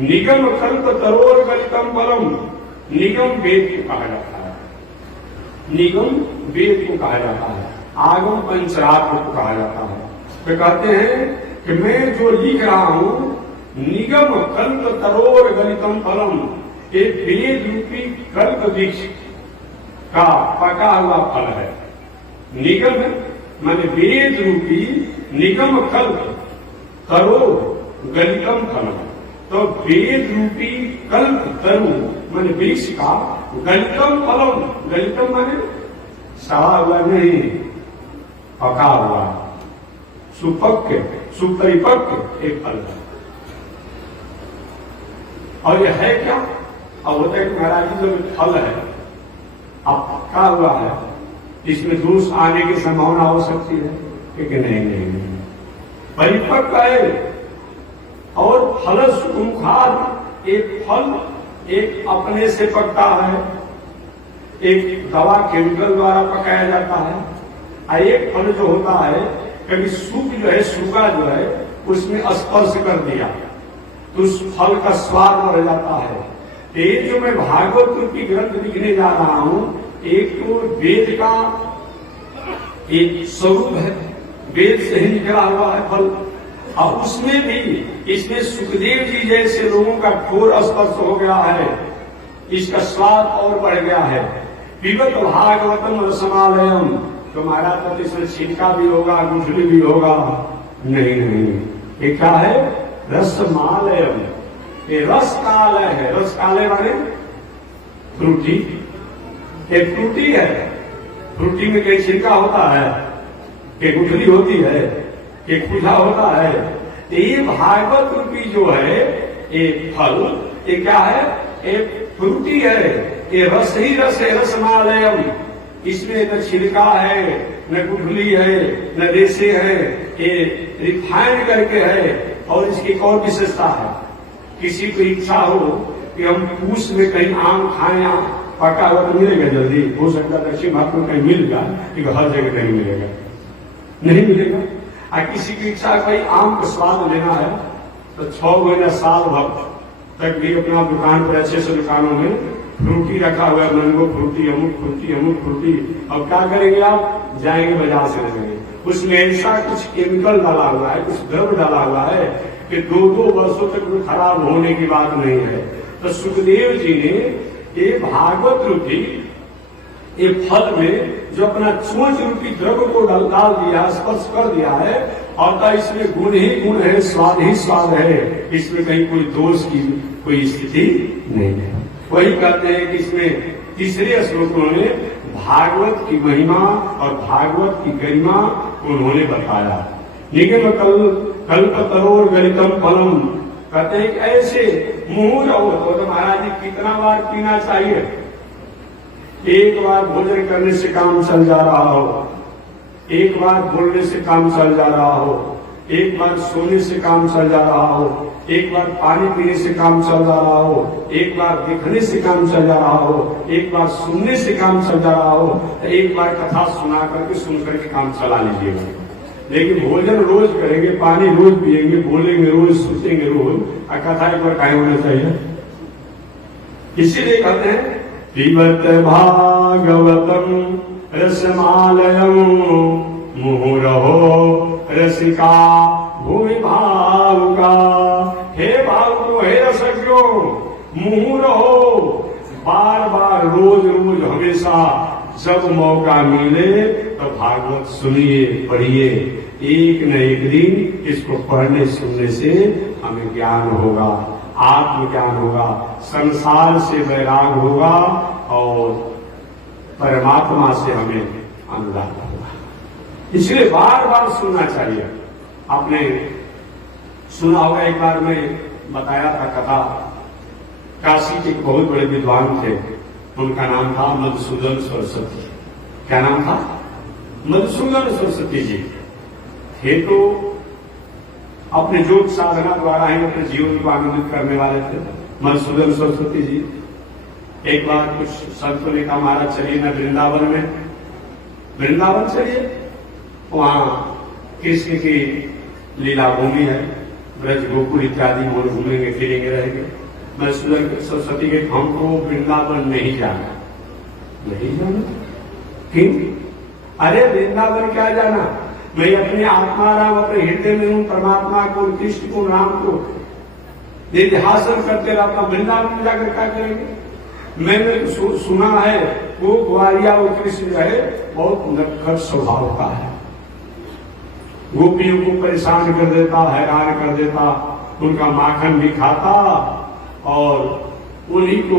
निगम कल्पतरोर्गलितं फलम्। निगम वेद को कहा जाता है, निगम वेद को कहा जाता है, आगम पंचरात्र को कहा जाता है। वे कहते हैं कि मैं जो लिख रहा हूं, निगम कल्पतरोर्गलितं फलम्, एक वेद रूपी कल्प वृक्ष का पका हुआ फल है। निगम माने वेद रूपी, निगम कल्प तरो गलितम फल। तो वेद रूपी कल्प तरु माने वृक्ष का, गलितम फलम, गलितम माने सड़ा हुआ नहीं, पका हुआ, सुपक्व, सुपरिपक्व एक फल है। और यह है क्या, अब होता है कि महाराज जी जो फल है अब पक्का हुआ है, इसमें दोष आने की संभावना हो सकती है, लेकिन नहीं, परिपक्व है, और फल सुखमुखाद, एक फल एक अपने से पकता है, एक दवा केमिकल द्वारा पकाया जाता है, और एक फल जो होता है कभी सूख जो है, सूखा जो है उसमें स्पर्श कर दिया तो उस फल का स्वाद बढ़ जाता है। ये जो मैं भागवत रूपी ग्रंथ लिखने जा रहा हूं, एक तो वेद का एक स्वरूप है, वेद से ही निकला हुआ है फल, और उसमें भी इसमें सुखदेव जी जैसे लोगों का ठोर स्पर्श हो गया है, इसका स्वाद और बढ़ गया है। पिबत भागवतम रसमालयम, तुम्हारा तो इसमें छिलका भी होगा, गुठली भी होगा, नहीं नहीं, ये क्या है? रसमालयम, ये रस कालय है। रस कालय माने फ्रूटी, एक फ्रूटी है, फ्रूटी में कई छिलका होता है, एक गुठली होती है, एक पूजा होता है। ये भागवत रूपी जो है एक फल, ये क्या है? एक फ्रूटी है, ये रस ही रस है, रसमालयम। इसमें न छिलका है, न गुठली है, न रेसे है, ये रिफाइंड करके है। और इसकी एक और विशेषता है, किसी को इच्छा हो कि हम पूछ में कहीं आम खाएं, पका हुआ तो मिलेगा जल्दी, हो सकता है दक्षिण भारत में कहीं मिल जाए, लेकिन हर जगह नहीं मिलेगा, नहीं मिलेगा। और किसी की इच्छा कहीं आम का स्वाद लेना है तो 6 महीना साल भर तक भी अपना दुकान पर अच्छे से दुकानों में फ्रूटी रखा हुआ है, मैंगो फ्रूटी, अमुक फ्रूटी, अमुक फ्रूटी। अब क्या करेंगे आप? जाएंगे बाजार से लेंगे, उसमें ऐसा कुछ केमिकल डाला हुआ है, कुछ द्रव्य डाला हुआ है कि 2-2 वर्षों तक वो खराब होने की बात नहीं है। तो सुखदेव जी ने ये भागवत रूपी ये फल में जो अपना चोंच रूपी द्रव्य को डाल दिया, स्पर्श कर दिया है, और तो इसमें गुण ही गुण है, स्वाद ही स्वाद है, इसमें कहीं कोई दोष की कोई स्थिति नहीं है। वही कहते हैं कि इसमें तीसरे श्लोकों में भागवत की महिमा और भागवत की गरिमा उन्होंने बताया। निगम कल्पतरोर गलितम फलम, कहते हैं कि ऐसे मुंह रहो तो महाराज जी कितना बार पीना चाहिए? एक बार भोजन करने से काम चल जा रहा हो, एक बार बोलने से काम चल जा रहा हो, एक बार सोने से काम चल जा रहा हो, एक बार पानी पीने से काम चल जा रहा हो, एक बार देखने से काम चल जा रहा हो, एक बार सुनने से काम चल जा रहा हो, एक बार कथा सुना करके सुन करके काम चला लीजिएगा। लेकिन भोजन रोज करेंगे, पानी रोज पिएंगे, बोलेंगे रोज, सोचेंगे रोज, और कथा एक बार कायम होना चाहिए। इसीलिए कहते हैं पिबत भागवतम रसमालयम मुहुरहो रसिका भूमि भावुका। हे भावुको, हे रसज्ञो, मुहुरहो, बार बार रोज रोज हमेशा जब मौका मिले तो भागवत सुनिए, पढ़िए। एक न एक दिन इसको पढ़ने सुनने से हमें ज्ञान होगा, आत्मज्ञान होगा, संसार से वैराग होगा और परमात्मा से हमें अनुराग होगा। इसलिए बार बार सुनना चाहिए। आपने सुना होगा, एक बार मैं बताया था कथा, काशी के एक बहुत बड़े विद्वान थे, उनका नाम था मधुसूदन सरस्वती। क्या नाम था? मधुसूदन सरस्वती जी थे। तो अपने योग साधना द्वारा ही अपने जीवन को आनंदित करने वाले थे मधुसूदन सरस्वती जी। एक बार कुछ संतों ने कहा, महाराज चलिए ना वृंदावन में, वृंदावन चलिए, वहां कृष्ण की लीला भूमि है, ब्रज गोकुल इत्यादि मोड़ घूमेंगे, फिरेंगे, रहेंगे। मधुसूदन सरस्वती के हमको वृंदावन नहीं जाना। नहीं जाना क्यों? अरे वृंदावन क्या जाना, मैं अपने आत्मा राम अपने हृदय में हूं, परमात्मा को, कृष्ण को, राम को यदि हासिल करते रहता, वृंदावन में जाकर क्या करेंगे? मैंने तो सुना है वो ग्वालिया और कृष्ण जो है बहुत नटखट स्वभाव का है, गोपियों को परेशान कर देता, हैरान कर देता, उनका माखन भी खाता और उन्हीं को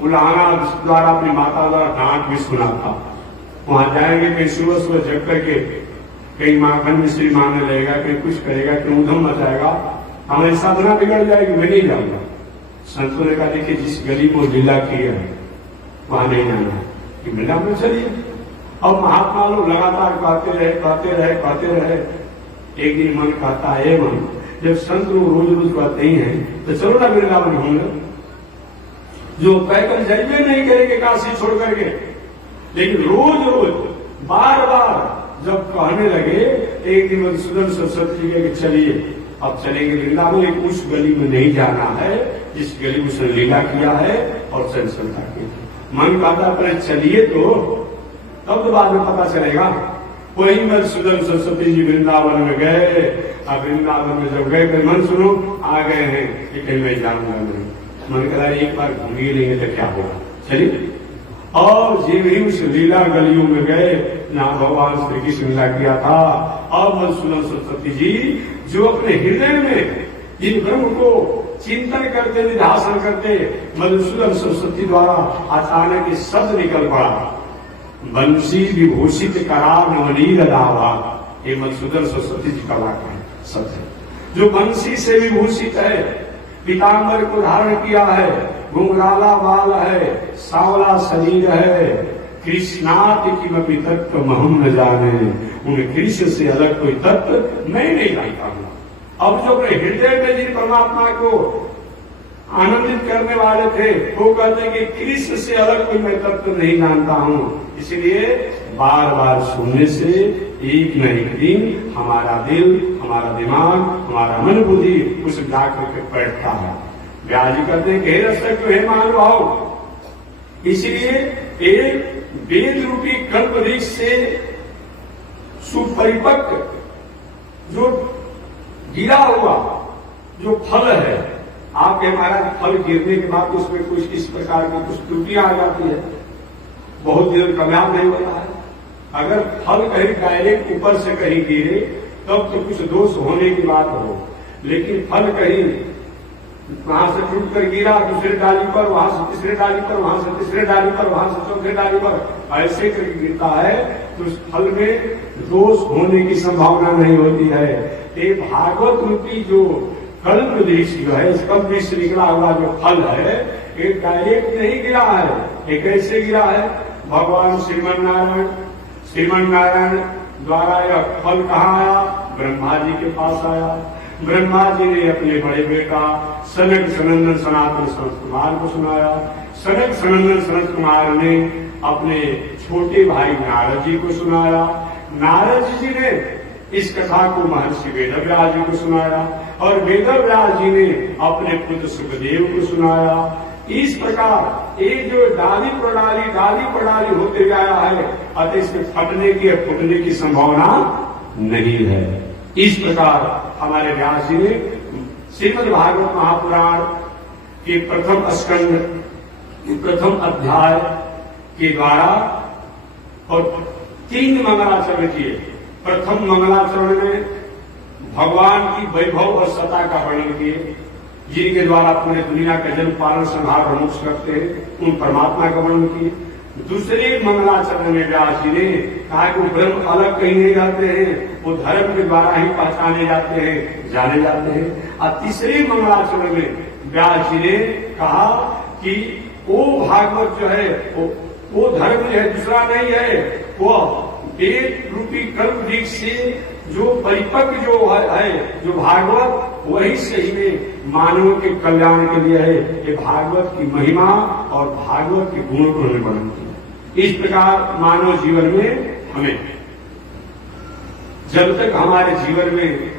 बुलाना द्वारा अपनी माता द्वारा डांट भी सुनाता। वहां जाएंगे कहीं सुबह सुबह जग करके कहीं माखन मिश्री मांगने लगेगा, कहीं कुछ करेगा, कहीं उधम मचाएगा, हमारी साधना बिगड़ जाएगी, मैं नहीं जाऊंगा। संतों ने कहा देखिए जिस गली में लीला की है वहां नहीं जाना, कि वृंदावन चलिए। अब महात्मा लोग लगातार कहते रहे। एक दिन मन कहता है, मन जब संत लोग रोज रोज बात नहीं है तो चलो ना वृंदावन घूमने, जो पैदल जाइए नहीं करेंगे काशी छोड़ करके, लेकिन रोज रोज बार बार जब कहने लगे, एक दिन मधुसूदन सरस्वती जी के चलिए अब चलेंगे वृंदावन, एक उस गली में नहीं जाना है जिस गली में उसने लीला किया है और चंचलता की। मन कहता अपने चलिए तब तो बाद में पता चलेगा। वही मधुसूदन सरस्वती जी वृंदावन में गए। अब वृंदावन में जब गए फिर मन सुनो आ गए हैं कि कहीं मैं जाऊंगा नहीं, मन करा एक बार घूम ही लेंगे तो क्या होगा, चलिए। और जीव ही उस लीला गलियों में गए जहाँ भगवान श्री कृष्ण लीला किया था। और मधुसूदन सरस्वती जी जो अपने हृदय में इन ब्रह्म को चिंतन करते, निधासन करते, मधुसूदन सरस्वती द्वारा अचानक ये शब्द निकल पड़ा, बंसी विभूषित करार नवनील लावा। ये मधुसूदन सरस्वती जी का वाक्य है, शब्द है। जो बंसी से विभूषित है, पीताम्बर को धारण किया है, घुंघराला बाल है, सांवला शरीर है, कृष्णात किमपि तत्व महम न जाने, उन कृष्ण से अलग कोई तत्व मैं नहीं जानता हूं। अब जो अपने हृदय में जिन परमात्मा को आनंदित करने वाले थे वो कहते कि कृष्ण से अलग कोई मैं तत्व नहीं जानता हूं। इसलिए बार बार सुनने से एक न एक दिन हमारा दिल, हमारा दिमाग, हमारा मन बुद्धि उस जाकर के बैठता है। व्यास जी कहते हैं हे रसक हे महानुभाव, इसलिए एक वेद रूपी कल्प वृक्ष से सुपरिपक्व जो गिरा हुआ जो फल है, आपके महाराज फल गिरने के बाद उसमें कुछ इस प्रकार की कुछ त्रुटियां आ जाती है, बहुत देर कामयाब नहीं होता है। अगर फल कहीं डायरेक्ट ऊपर से कहीं गिरे तब तो कुछ दोष होने की बात हो, लेकिन फल कहीं वहां से टूट कर गिरा दूसरे डाली पर, वहां से तीसरे डाली पर, वहां से तीसरे डाली पर, वहां से चौथे डाली पर, ऐसे करके गिरता है तो उस फल में दोष होने की संभावना नहीं होती है। ये भागवत रूपी जो कल्प वृक्ष जो है, इस कल्प वृक्ष निकला हुआ जो फल है, ये डायरेक्ट नहीं गिरा है। ये कैसे गिरा है? भगवान श्रीमन नारायण द्वारा यह फल कहाँ आया? ब्रह्मा जी के पास आया। ब्रह्मा जी ने अपने बड़े बेटा सनक सनंदन सनातन सनत कुमार को सुनाया। सनक सनंदन सनत कुमार ने अपने छोटे भाई नारद जी को सुनाया। नारद जी ने इस कथा को महर्षि वेदव्यास जी को सुनाया और वेदव्यास जी ने अपने पुत्र सुखदेव को सुनाया। इस प्रकार ये जो डाली प्रणाली होते गया है, अतः इसमें फटने की और फूटने की संभावना नहीं है। इस प्रकार हमारे व्यास जी ने श्रीमद् भागवत महापुराण के प्रथम स्कंद के प्रथम अध्याय के द्वारा और 3 मंगलाचरण किए। प्रथम मंगलाचरण में भगवान की वैभव और सत्ता का वर्णन किए, जिनके द्वारा पूरे दुनिया का जन्म पालन संहार और मोक्ष करते हैं, उन परमात्मा का वर्णन किए। दूसरे मंगलाचरण में व्यास जी ने कहा कि वो ब्रह्म अलग कहीं नहीं रहते हैं, वो धर्म के द्वारा ही पहचाने जाते हैं, जाने जाते हैं। और तीसरे मंगलाचरण में व्यास जी ने कहा कि वो भागवत जो है वो धर्म जो है दूसरा नहीं है, वो वेद रूपी कल्प वृक्ष से जो परिपक्व जो है जो भागवत, वही सही में मानव के कल्याण के लिए है। ये भागवत की महिमा और भागवत के गुणों को हमें वर्णन किया। इस प्रकार मानव जीवन में हमें जब तक हमारे जीवन में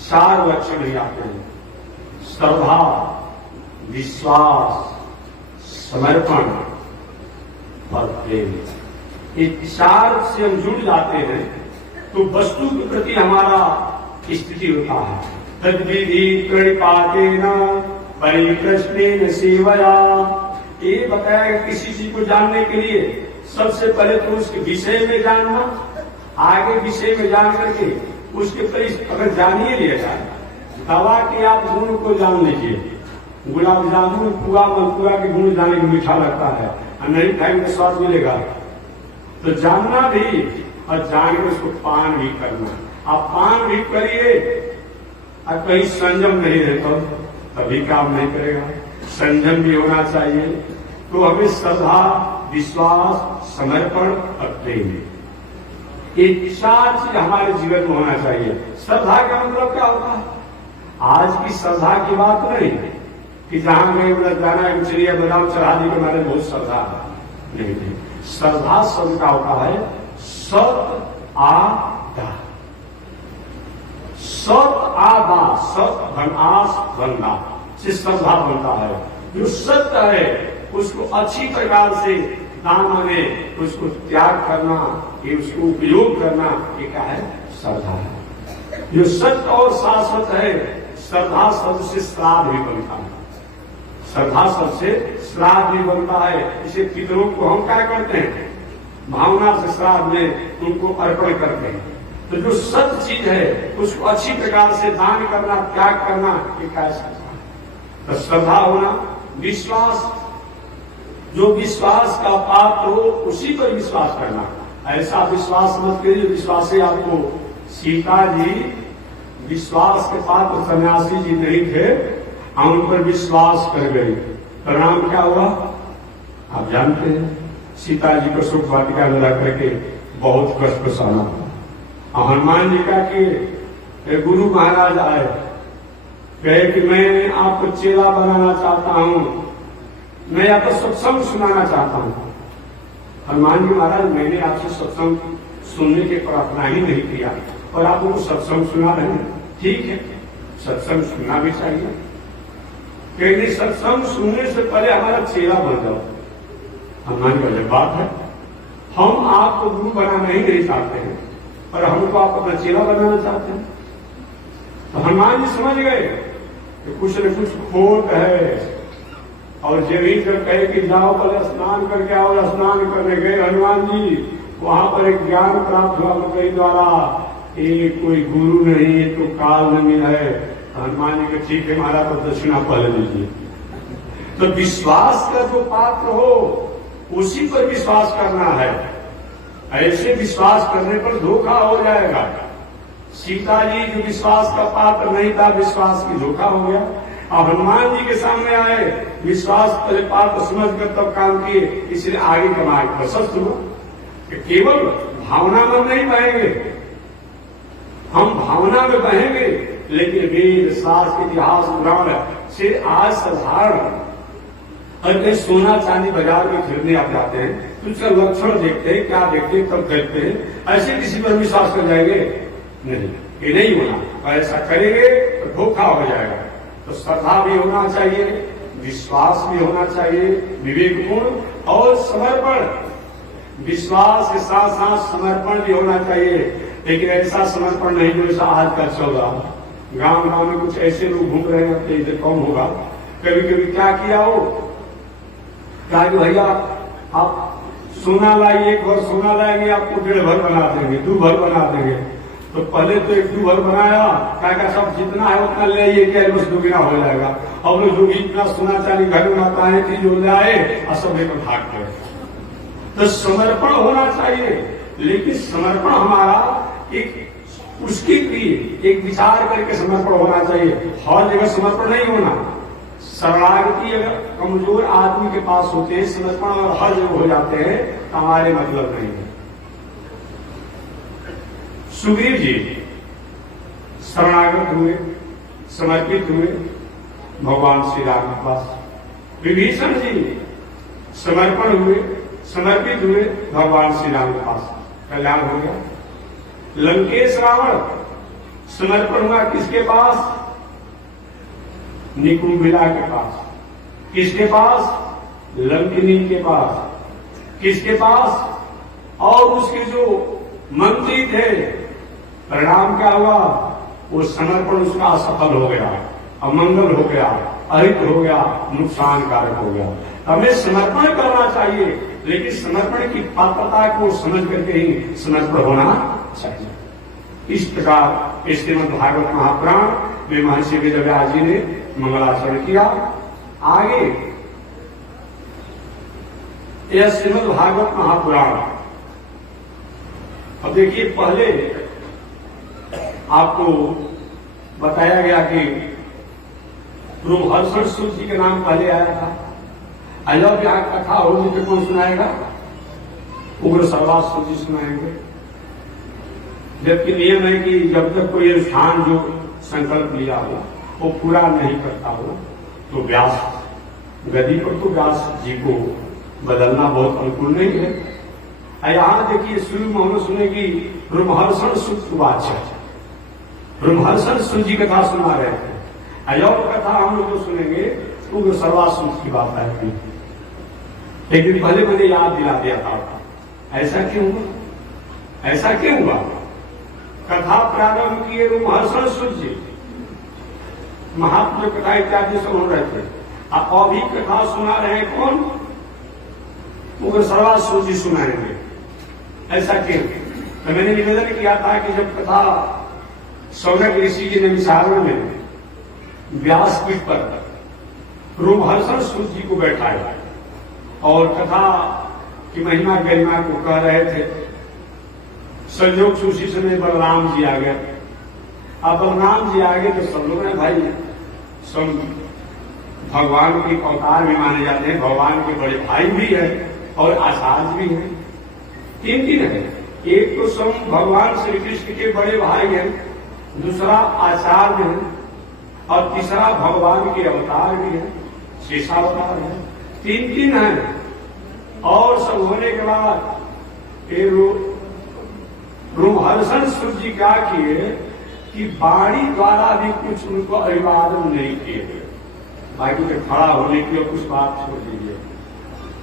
4 लक्षण नहीं आते हैं, श्रद्धा, विश्वास, समर्पण और प्रेम, ये 4 से हम जुड़ जाते हैं तो वस्तु के प्रति हमारा स्थिति होता है। तद्विधि कृपातेन परिकृष्णेन सेवया। ये बताया किसी चीज को जानने के लिए सबसे पहले तो उसके विषय में जानना, आगे विषय में जान करके उसके प्रति अगर जानिए लिया जाए, दवा के आप गुण को जान लीजिए। गुलाब जामुन पुआ मलपुआ के गुण जाने के मीठा लगता है और नहीं खाएंगे स्वाद मिलेगा, तो जानना भी और जान के उसको पान भी करना। आप पान भी करिए और कहीं संयम नहीं रहता तभी काम नहीं करेगा, संयम भी होना चाहिए। तो हमें श्रद्धा, विश्वास, समर्पण और प्रेम, ये 4 चीज हमारे जीवन में होना चाहिए। श्रद्धा का मतलब क्या होता है? आज की श्रद्धा की बात नहीं कि जहां गए उधर जाना है, चिड़िया बनाओ चढ़ा दी के मारे बहुत श्रद्धा है। नहीं, श्रद्धा शब्द का होता है सत आदा। सत आदा, सत धनास धनदा से श्रद्धा बनता है। जो सत्य है उसको अच्छी प्रकार से दान में उसको त्याग करना, ये उसको उपयोग करना, ये क्या है? श्रद्धा है। जो सत्य और शाश्वत है, श्रद्धा शब्द से श्राद्ध भी बनता है। श्रद्धा शब्द से श्राद्ध भी बनता है। इसे पितरों को हम क्या करते हैं? भावना से श्राद्ध में उनको अर्पण करते हैं। तो जो सत्य चीज है उसको अच्छी प्रकार से दान करना, त्याग करना, ये क्या श्रद्धा है? तो श्रद्धा होना, विश्वास, जो विश्वास का पात्र हो उसी पर विश्वास करना। ऐसा विश्वास मत करिए विश्वास से आपको सीता जी विश्वास के पात्र सन्यासी जी नहीं थे, हम उन पर विश्वास कर गए, परिणाम क्या हुआ आप जानते हैं। सीता जी को सुख वाटिका में रख करके बहुत कष्ट सहना पड़ा। हनुमान जी का कि गुरु महाराज आए, कहे कि मैं आपको चेला बनाना चाहता हूं, मैं आपको सत्संग सुनाना चाहता हूं। हनुमान जी महाराज, मैंने आपसे सत्संग सुनने की प्रार्थना ही नहीं किया और आप उनको सत्संग सुना रहे हैं। ठीक है, सत्संग सुनना भी चाहिए, कहीं सत्संग सुनने से पहले हमारा चेला बन जाओ। हनुमान जी वाली बात है, हम आपको गुरु बनाना ही नहीं चाहते हैं और हमको आप अपना चेला बनाना चाहते हैं। तो हनुमान जी समझ गए कि कुछ न कुछ खोट है। और जमीन जब कहे कि जाओ पहले स्नान करके आओ, स्नान करने गए हनुमान जी, वहां पर एक ज्ञान प्राप्त हुआ उनके द्वारा, ये कोई गुरु नहीं, ये तो काल नमीन है। हनुमान जी के ठीक है, हमारा तो दक्षिणा पहले दीजिए। तो विश्वास का जो पात्र हो उसी पर विश्वास करना है। ऐसे विश्वास करने पर धोखा हो जाएगा। सीता जी जो विश्वास का पात्र नहीं था, विश्वास की धोखा हो गया। अब हनुमान जी के सामने आए, विश्वास पहले पात्र समझ कर तब काम किए, इसलिए आगे का मार्ग प्रशस्त हुआ। केवल भावना में नहीं बहेंगे, हम भावना में बहेंगे, लेकिन वेद शास्त्र इतिहास पुराण से आज साधारण अगर सोना चांदी बाजार में खरीदने आप जाते हैं तो उसका लक्षण देखते हैं, क्या देखते हैं, तब देखते हैं। ऐसे किसी पर विश्वास कर जाएंगे नहीं, ये नहीं होना। और ऐसा करेंगे तो धोखा हो जाएगा। तो श्रद्धा भी होना चाहिए, विश्वास भी होना चाहिए, विवेकपूर्ण और समर्पण। विश्वास के साथ साथ समर्पण भी होना चाहिए, लेकिन ऐसा समर्पण नहीं जो ऐसा आज का चल रहा। गांव गांव में कुछ ऐसे लोग घूम रहे हैं, तो इधर कम होगा। कभी कभी क्या किया हो, क्या भैया आप सोना लाइए, एक भर सोना लाएंगे, आपको 1.5 भर बना देंगे, 2 भर बना देंगे। तो पहले तो 1-2 भर बनाया, क्या सब जितना है उतना ले आइए, क्या बस दुगना हो जाएगा। और लोग जो इतना सोना चांदी घर में आता है कि जो ले आए और सब लेकर भाग गए। तो समर्पण होना चाहिए, लेकिन समर्पण हमारा एक उसके लिए एक विचार करके समर्पण होना चाहिए। हर जगह समर्पण नहीं होना। शरणागति अगर कमजोर आदमी के पास होते हैं, समर्पण और हर जगह हो जाते हैं, तो हमारे मतलब नहीं है। सुग्रीव जी शरणागत हुए, समर्पित हुए भगवान श्री राम के पास। विभीषण जी समर्पण हुए, समर्पित हुए भगवान श्री राम के पास, कल्याण हो गया। लंकेश रावण समर्पण हुआ किसके पास? निकुंभिला के पास। किसके पास? लंकिनी के पास। किसके पास? और उसके जो मंत्री थे, परिणाम क्या हुआ? वो समर्पण उसका असफल हो गया, अमंगल हो गया, अहित हो गया, नुकसानकारक हो गया। हमें समर्पण करना चाहिए, लेकिन समर्पण की पात्रता को समझ करके ही समर्पण होना चाहिए। इस प्रकार श्रीमद् भागवत महापुराण में महर्षि वेदव्यास जी ने मंगलाचरण किया। आगे यह श्रीमद् भागवत महापुराण, अब देखिए पहले आपको बताया गया कि रोमहर्षण सूत जी के नाम पहले आया था। अयोध्या कथा होगी तो कौन सुनाएगा? उग्र सर्वास सूत जी सुनाएंगे। जबकि नियम है कि जब तक कोई स्थान जो संकल्प लिया हो वो पूरा नहीं करता हो तो व्यास गद्दी पर तो व्यास जी को बदलना बहुत अनुकूल नहीं है। यहां देखिए शुरू में हम सुने कि रोमहर्षण सुत वाच, रोमहर्षण सुत जी कथा सुना रहे थे। और कथा हम लोग जो सुनेंगे तो सर्वासुत की बात है। एक दिन पहले मैंने याद दिला दिया था, ऐसा क्यों हुआ, ऐसा क्यों हुआ। कथा प्रारंभ किए रोमहर्षण सुत जी, महात्मा कथा इत्यादि सुन रहे थे। अभी कथा सुना रहे हैं कौन, वो सर्वासुत जी सुनाएंगे। ऐसा क्यों, तो मैंने निवेदन किया था कि जब कथा सौनक ऋषि जी ने विशारण में व्यासपीठ पर रोमहर्षण सुत जी को बैठाया और कथा की महिमा गरिमा को कह रहे थे। संयोग से उसी समय बलराम जी आ गए। अब बलराम जी आ गए तो सब लोग ने भाई सब भगवान के अवतार भी माने जाते हैं, भगवान के बड़े भाई भी है और आचार्य भी है। तीन तीन है, एक तो स्वयं भगवान श्री कृष्ण के बड़े भाई हैं, दूसरा आचार्य है और तीसरा भगवान के अवतार भी है, शेषावतार है। तीन तीन है। और सब होने के बाद रोमहर्षण सुत जी क्या किए कि वाणी द्वारा भी कुछ उनको अभिवादन नहीं किए। बाकी के खड़ा होने की और कुछ बात छोड़ दीजिए।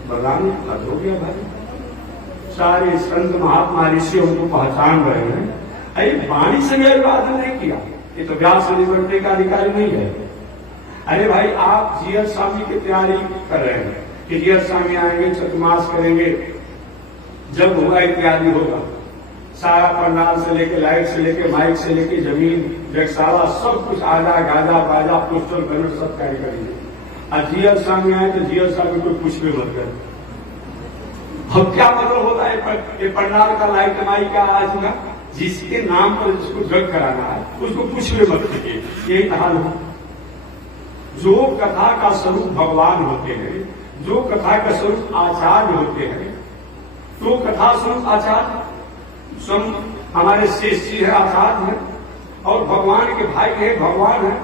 बलराम ने हद हो गया भाई, सारे संत महात्मा ऋषि उनको पहचान रहे हैं, अरे वाणी से अभिवादन नहीं किया, ये तो व्यास से निपटने का अधिकारी नहीं है। अरे भाई आप जीएल स्वामी की तैयारी कर रहे हैं कि जीएल स्वामी आएंगे, चतुर्मास करेंगे, जब होगा इत्यादि होगा, सारा पंडाल से लेके लाइट से लेके माइक से लेके जमीन व्यक्साला सब कुछ आजा गाजा बाजा पोस्टर बैनर सब कार्य करेंगे। और जीएल स्वामी आए तो जीएल स्वामी को कुछ भी मत कर। अब क्या मतलब होता है पंडाल का लाइट माइक का आज का, जिसके नाम पर जिसको जग कराना है उसको कुछ भी मत करिए, यही हाल है। जो कथा का स्वरूप भगवान होते हैं, जो कथा का स्वरूप आचार्य होते हैं, तो कथा स्वरूप आचार्य स्वयं हमारे शेष जी है, आचार्य है और भगवान के भाई है, भगवान है।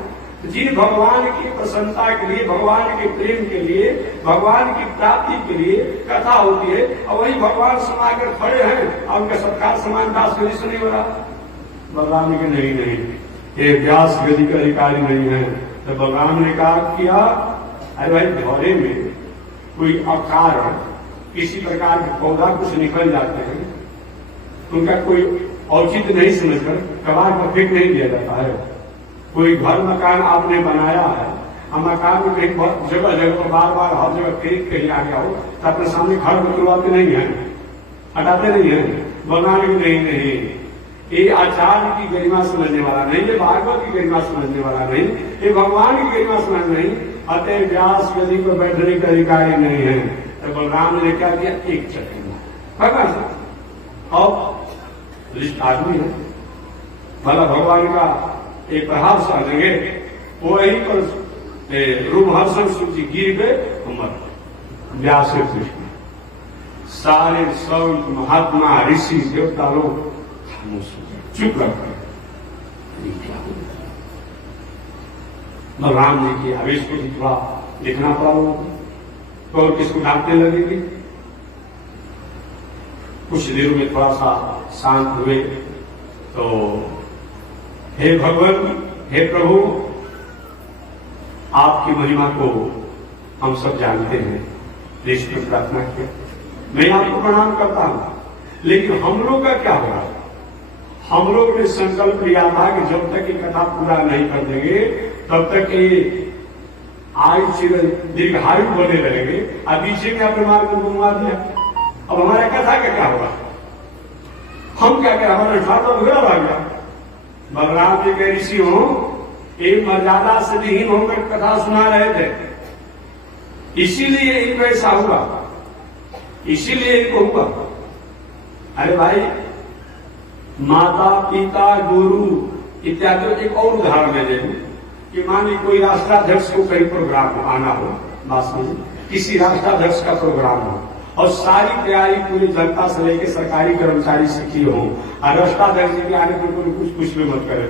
जिन भगवान की प्रसन्नता के लिए, भगवान के प्रेम के लिए, भगवान की प्राप्ति के लिए कथा होती है और वही भगवान समाकर खड़े हैं और उनका सत्कार समान दास गति से नहीं हो रहा। बलराम के नहीं, ये व्यास गति का अधिकारी नहीं है। तो बलराम ने कहा किया, अरे भाई घोड़े में कोई अवकार किसी प्रकार के पौधा कुछ निकल जाते हैं, उनका कोई औचित्य नहीं समझकर कबाड़ पर फेंक नहीं दिया जाता है। कोई घर मकान आपने बनाया है, मकान में कहीं जगह जगह पर बार बार हर जगह कहीं आ गया हो तो अपने सामने घर बदलवाते नहीं है, हटाते नहीं है, बनाने नहीं, ये आचार्य की गरिमा समझने वाला नहीं, ये भागवत की गरिमा समझने वाला नहीं, ये भगवान की गरिमा समझ नहीं, अतः व्यास गद्दी पर बैठने का अधिकारी नहीं है। तो बलराम ने क्या किया, एक चक्कर और लिस्ट आदमी है भला भगवान का एक प्रहार साधेंगे, वो यहीं पर रोमहर्षण सुत जी गिर गए, मर व्यास कृष्ण सारे संत महात्मा ऋषि देवता लोग चुप रख गए। बलराम जी के आवेश को थोड़ा लिखना पड़ा तो और किसको डांटने लगेगी। कुछ देर में थोड़ा सा शांत हुए तो हे भगवान, हे प्रभु, आपकी महिमा को हम सब जानते हैं, देश में प्रार्थना किया, मैं आपको प्रणाम करता हूं। लेकिन हम लोग का क्या होगा, हम लोग ने संकल्प लिया था कि जब तक ये कथा पूरा नहीं कर देंगे तब तक ये आयु चिर दीर्घायु बने रहेंगे। अब पीछे में आपने मार्ग को घुमा दिया, अब हमारा कथा का क्या होगा, हम क्या करें, हमारा छात्र बुरा भाग गया। बलराम जी के ऋषि हो, एक मर्यादा से विहीन होकर कथा सुना रहे थे, इसीलिए इनको ऐसा हुआ, इसीलिए इनको हुआ। अरे भाई माता पिता गुरु इत्यादि। एक और उदाहरण ले लें कि मानिए कोई राष्ट्राध्यक्ष को कहीं प्रोग्राम आना हो, बात किसी राष्ट्राध्यक्ष का प्रोग्राम हो और सारी तैयारी पूरी जनता से लेकर सरकारी कर्मचारी से की हो और राष्ट्राध्यक्ष जी के आने पर कुछ भी मत करे,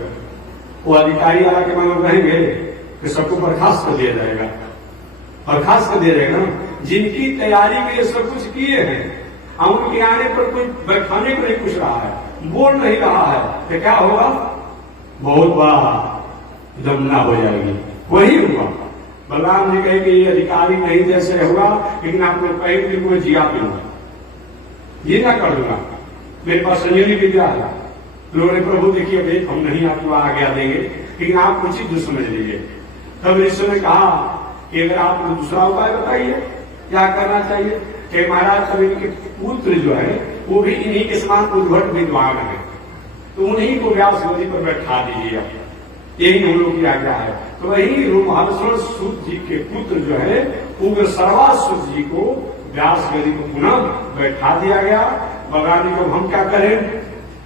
वो अधिकारी आके मानो रहेंगे कि सबको बर्खास्त कर दिया जाएगा, बर्खास्त कर दिया जाएगा ना। जिनकी तैयारी में ये सब कुछ किए हैं, उनके आने पर कोई बैठाने को नहीं पूछ रहा है, बोल नहीं रहा है, तो क्या होगा? बहुत बड़ा दमना हो जाएगी। वही हुआ। बलराम जी कहे कि ये अधिकारी नहीं जैसे होगा, लेकिन आप लोग कहेंगे कि मैं जिया पीऊंगा, ये ना कर दूंगा, मेरे पास संजीवनी विद्या है। लोगों ने प्रभु देखिए देख हम नहीं आपको आज्ञा देंगे, लेकिन आप उचित जो समझ लीजिए। तब ऋषि ने कहा कि अगर आप दूसरा उपाय बताइए क्या करना चाहिए। कि महाराज कभी के पुत्र जो है वो भी इन्हीं के समान उद्भट विद्वान है, तो उन्हीं को व्यास गद्दी पर बैठा दीजिए, यही हम लोग की आज्ञा है। तो वही रोमहर्षण सूत जी के पुत्र जो है उग्र सर्वा सूत जी को व्यास गद्दी को पुनः बैठा दिया गया। बगानी को हम क्या करें?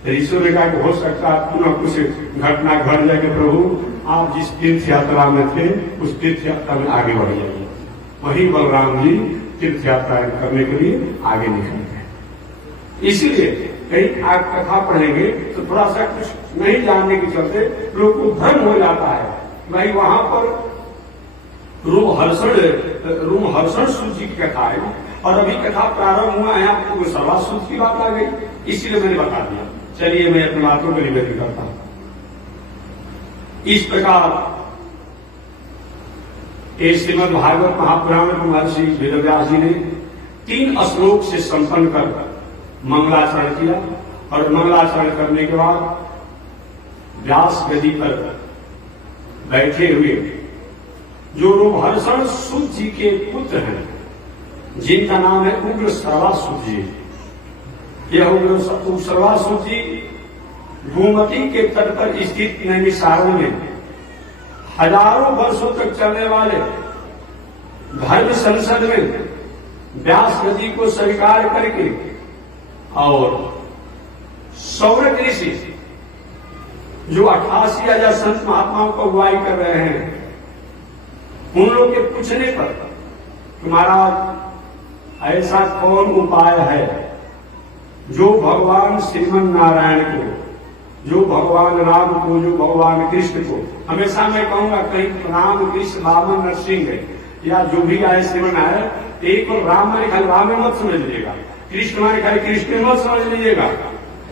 ऋषि ने कहा कि हो सकता है पुनः कुछ घटना घट जाए कि प्रभु आप जिस तीर्थ यात्रा में थे उस तीर्थ यात्रा में आगे बढ़ जाइए। वही बलराम जी तीर्थ यात्रा करने के लिए आगे निकल गए। इसीलिए कहीं आप कथा पढ़ेंगे तो थोड़ा सा कुछ नहीं जानने के चलते लोग को भ्रम हो जाता है। भाई वहां पर रोमहर्षण सूत जी की कथा है और अभी कथा प्रारंभ हुआ है, आपको सर्वा सूत की बात आ गई, इसीलिए मैंने बता दिया। चलिए मैं अपनी बातों को निवेदन करता हूं। इस प्रकार श्रीमद् भागवत महापुराण को महर्षि वेदव्यास जी ने 3 श्लोक से संपन्न कर मंगलाचरण किया और मंगलाचरण करने के बाद व्यास गद्दी पर बैठे हुए जो रोमहर्षण सूत जी के पुत्र हैं, जिनका नाम है उग्र सर्वा सूत जी। यह उग्र सर्वा सूत जी गोमती के तट पर स्थित नैमिषारण्य में हजारों वर्षों तक चलने वाले धर्म संसद में व्यास गद्दी को स्वीकार करके और सौरक ऋषि जो 88,000 संत महात्माओं को अगुवाई कर रहे हैं, उन लोग के पूछने पर तुम्हारा ऐसा कौन उपाय है जो भगवान श्रीमन नारायण को, जो भगवान राम को, जो भगवान कृष्ण को, हमेशा मैं कहूंगा कहीं राम कृष्ण वामन नरसिंह या जो भी आए श्रीमन आए, एक और राम माने खाली राम मत समझ लीजिएगा, कृष्ण माने खाली कृष्ण मत समझ लीजिएगा,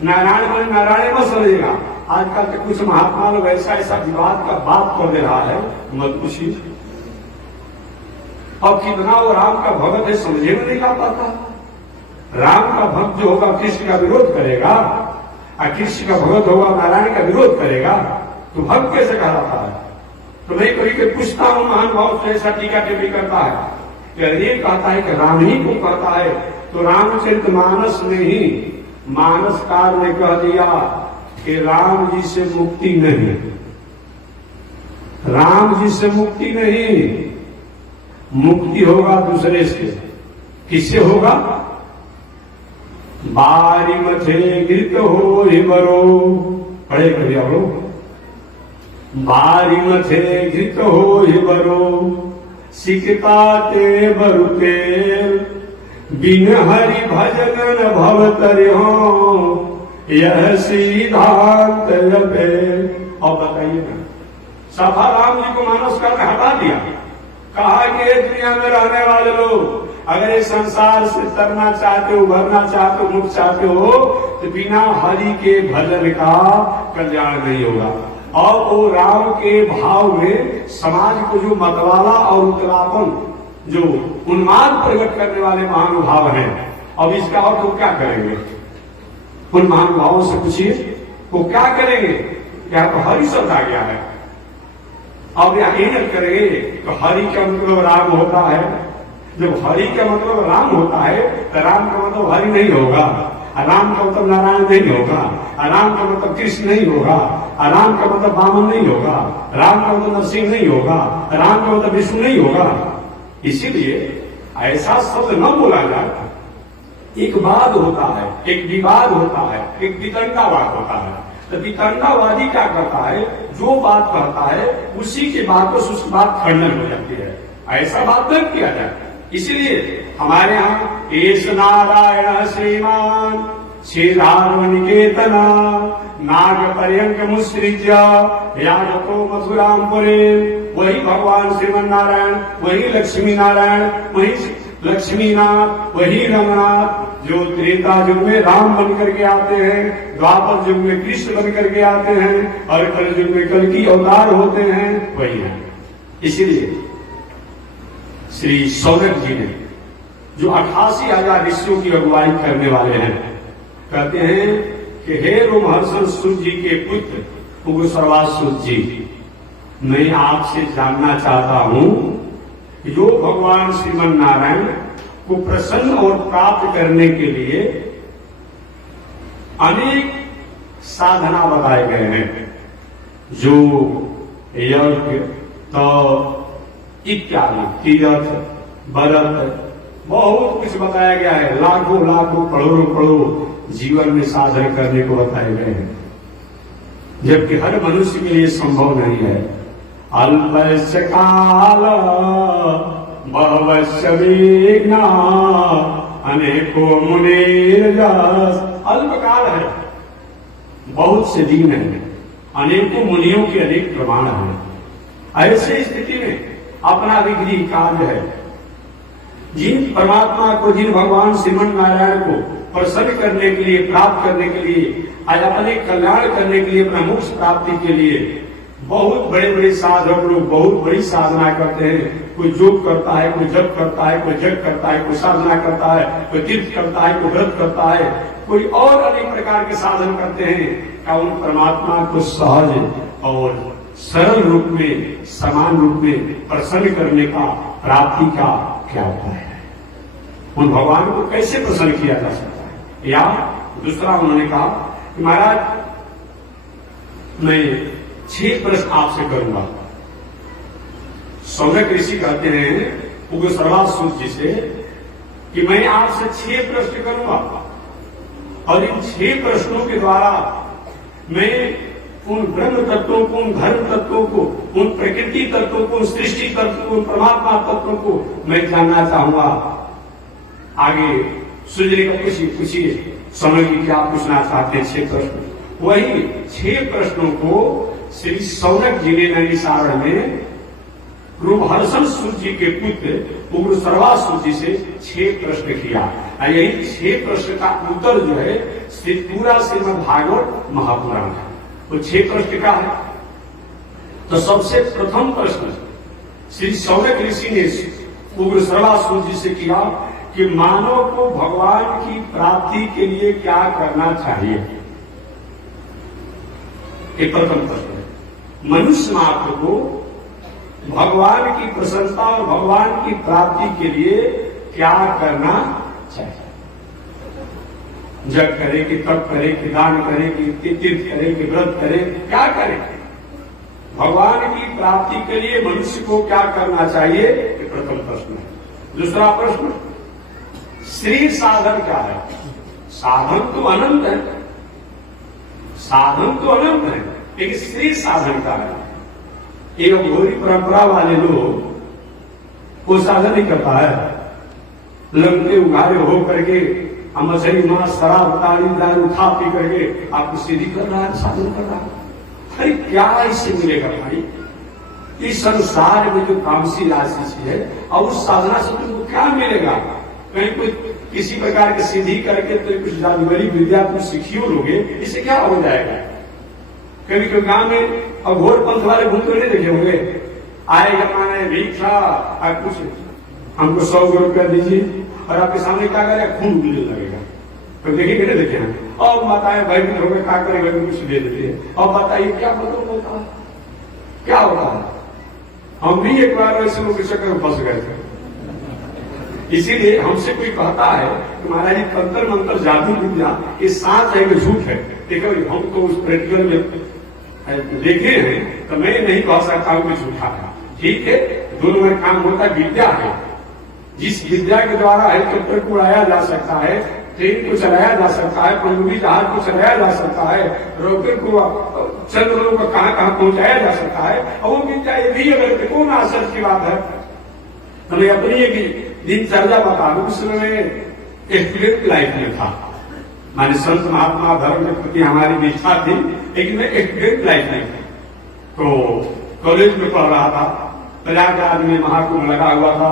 नारायण माने नारायण मत समझिएगा। आजकल के कुछ महात्मा लोग ऐसा ऐसा विवाद का बात कर दे रहा है, मत पूछिए। अब कितना वो राम का भगत है समझे में नहीं आ पाता। राम का भक्त जो होगा कृष्ण का विरोध करेगा और कृष्ण का भगत होगा नारायण का विरोध करेगा, तो भक्त कैसे कहलाता है? तो मैं कभी के पूछता हूं, महान भाव से ऐसा टीका टिप्पणी करता है कि ये कहता है कि राम ही को कहता है, तो रामचरित मानस में ही मानसकार ने कह दिया कि राम जी से मुक्ति नहीं, राम जी से मुक्ति नहीं, मुक्ति होगा दूसरे से। किससे होगा? बारी मथे घृत हो हिमरो, पढ़े कभी आप लोग, बारी मथे घृत हो हिमरो, सिकता ते बरुते, बिन हरि भजन भवतरि हो, यह सिद्धांत लपे। और बताइए ना, सफा राम जी को मानस कर हटा दिया, कहा कि दुनिया में रहने वाले लोग अगर इस संसार से तरना चाहते हो, उभरना चाहते हो, मुक्त चाहते हो, तो बिना हरि के भजन का कल्याण नहीं होगा। और वो राम के भाव में समाज को जो मतवाला और उत्तरापन, जो उन्माद प्रकट करने वाले महानुभाव हैं, अब इसका और तो क्या करेंगे? उन महानुभावों से पूछिए वो क्या करेंगे? क्या तो हरि शब्द आ गया है, अब यकीन करेंगे तो हरि का मतलब राम होता है। जब हरि का मतलब राम होता है तो राम का मतलब हरि नहीं होगा, राम का मतलब नारायण नहीं होगा, राम का मतलब कृष्ण नहीं होगा, राम का मतलब वामन नहीं होगा, राम का मतलब नरसिंह नहीं होगा, राम का मतलब विष्णु नहीं होगा। इसीलिए ऐसा शब्द न बोला जाए। एक वाद होता है, एक विवाद होता है, एक वितंडावाद होता है। तो वितंडावादी क्या करता है? जो बात कहता है उसी की बातों से उसकी बात खंडन हो जाती है। ऐसा बात नहीं किया जाए। इसीलिए हमारे यहाँ एस नारायण श्रीमान श्रीरामनिकेतना नाग पर्यंक मुसृज्य यादतो मथुरामपुरे वही भगवान श्रीमन नारायण, वही लक्ष्मी नारायण, वही लक्ष्मीनाथ, वही रंगनाथ, जो त्रेता युग में राम बन करके आते हैं, द्वापर युग में कृष्ण बन करके आते हैं, और कल युग में कल की अवतार होते हैं, वही है। इसीलिए श्री सौनक जी ने, जो 88,000 ऋषियों की अगुवाई करने वाले हैं, कहते हैं कि हे रोमहर्षण सूत जी के पुत्र उग्र सर्वासुत जी, मैं आपसे जानना चाहता हूं, जो भगवान श्रीमन नारायण को प्रसन्न और प्राप्त करने के लिए अनेक साधना बताए गए हैं, जो यज्ञ, तप इत्यादि, तीर्थ, व्रत, बहुत कुछ बताया गया है। लाखों लाखों करोड़ों करोड़ों जीवन में साधन करने को बताए गए हैं, जबकि हर मनुष्य के लिए संभव नहीं है। अल्पस्य काल बहवस्य विघ्ना अनेको मुनिर्यस। अल्प काल है, बहुत से दिन है, अनेकों मुनियों के अनेक प्रमाण हैं। ऐसे स्थिति में अपना विधि कार्य है। जिन परमात्मा को, जिन भगवान श्रीमन नारायण को प्रसन्न करने के लिए, प्राप्त करने के लिए, आज अपने कल्याण करने के लिए, अपना मोक्ष प्राप्ति के लिए बहुत बड़े बड़े साधक लोग बहुत बड़ी साधना करते हैं। कोई योग करता है, कोई जप करता है, कोई जग करता है, कोई साधना करता है, कोई तीर्थ करता है, कोई व्रत करता है, कोई और अनेक प्रकार के साधन करते हैं। क्या उन परमात्मा को सहज और सरल रूप में, समान रूप में प्रसन्न करने का, प्राप्ति का क्या उपाय है? उन भगवान को कैसे प्रसन्न किया जा सकता है? या दूसरा उन्होंने कहा कि महाराज, मैं 6 प्रश्न आपसे करूंगा। सौनक ऋषि कहते हैं उग्र सर्वासुत जी से कि मैं आपसे 6 प्रश्न करूंगा, और इन 6 प्रश्नों के द्वारा मैं उन ब्रह्म तत्वों को, उन धर्म तत्वों को, उन प्रकृति तत्वों को, उन सृष्टि तत्व को, उन परमात्मा तत्वों को मैं जानना चाहूंगा। आगे सुजरी का पूछिए समय की क्या पूछना चाहते हैं। 6 प्रश्न, वही 6 प्रश्नों को श्री सौनक जी ने नैमिषारण्य में रोमहर्षण सूत जी के पुत्र उग्र सर्वासुत जी से 6 प्रश्न किया। यही 6 प्रश्न का उत्तर जो है पूरा श्रीमद् भागवत महापुराण है। वो 6 प्रश्न का है। तो सबसे प्रथम प्रश्न श्री सौनक ऋषि ने उग्र सर्वासुत जी से किया कि मानव को भगवान की प्राप्ति के लिए क्या करना चाहिए। एक प्रथम प्रश्न है, मनुष्य मात्र को भगवान की प्रसन्नता और भगवान की प्राप्ति के लिए क्या करना चाहिए। जग करे कि तप करे कि दान करे कि तीर्थ करे कि व्रत करे, क्या करे? भगवान की प्राप्ति के लिए मनुष्य को क्या करना चाहिए, ये प्रथम प्रश्न है। दूसरा प्रश्न, श्री साधन क्या है? साधन तो अनंत है, साधन तो अनंत है, लेकिन श्री साधन क्या है? एक घोरी परंपरा वाले लोग वो साधन नहीं कर पाए, लंके उघारे हो करके मछली मांस शराब ताड़ी दारू खा पी करके आपको सीधी कर रहा है, साधन कर रहा है। अरे क्या इससे मिलेगा भाई? इस संसार में जो कामसी राशि है और उस साधना से तुमको क्या मिलेगा? कहीं कोई किसी प्रकार की सिद्धि करके तो कुछ जादूगरी विद्या तुम सीखियो लोगे, इससे क्या हो जाएगा? कभी कोई गांव में और घोर पंथ वाले घूमते नहीं देखे होंगे, आए जमाने भिक्षा कुछ हमको 100 रुपया दीजिए और आपके सामने क्या करेगा, खून मिलने लगेगा। तो देखिए नहीं देखे हैं। और बताए भाई हो गए क्या करेगा, कुछ दे देते हैं। और बताइए क्या मतलब होता है, क्या होता है? हम भी एक बार ऐसे लोग के चक्कर में फंस गए थे। इसीलिए हमसे कोई कहता है कि महाराज तंत्र मंत्र जादू विद्या ये साथ है कि झूठ है, देखो हम तो उस प्रैक्टिकल में देखे हैं, तो मैं नहीं कह सकता हूं कि झूठा है। ठीक है, दोनों में काम होता है, विद्या है। जिस विद्या के द्वारा हेलीकॉप्टर को उड़ाया जा सकता है, ट्रेन को चलाया जा सकता है, पनडुब्बी जहाज को चलाया जा सकता है, रॉकेट को चंद्रमा को कहां कहां पहुंचाया जा सकता है, और वो विद्या यदि अगर कौन आश्चर्य की बात है। तो मैं अपनी एक दिनचर्या बता दूं, उस समय स्टूडेंट लाइफ में था, माने संत महात्मा धर्म के प्रति हमारी निष्ठा थी, लेकिन मैं स्टूडेंट लाइफ में था। तो कॉलेज में पढ़ रहा था, प्रयागराज में महाकुंभ लगा हुआ था,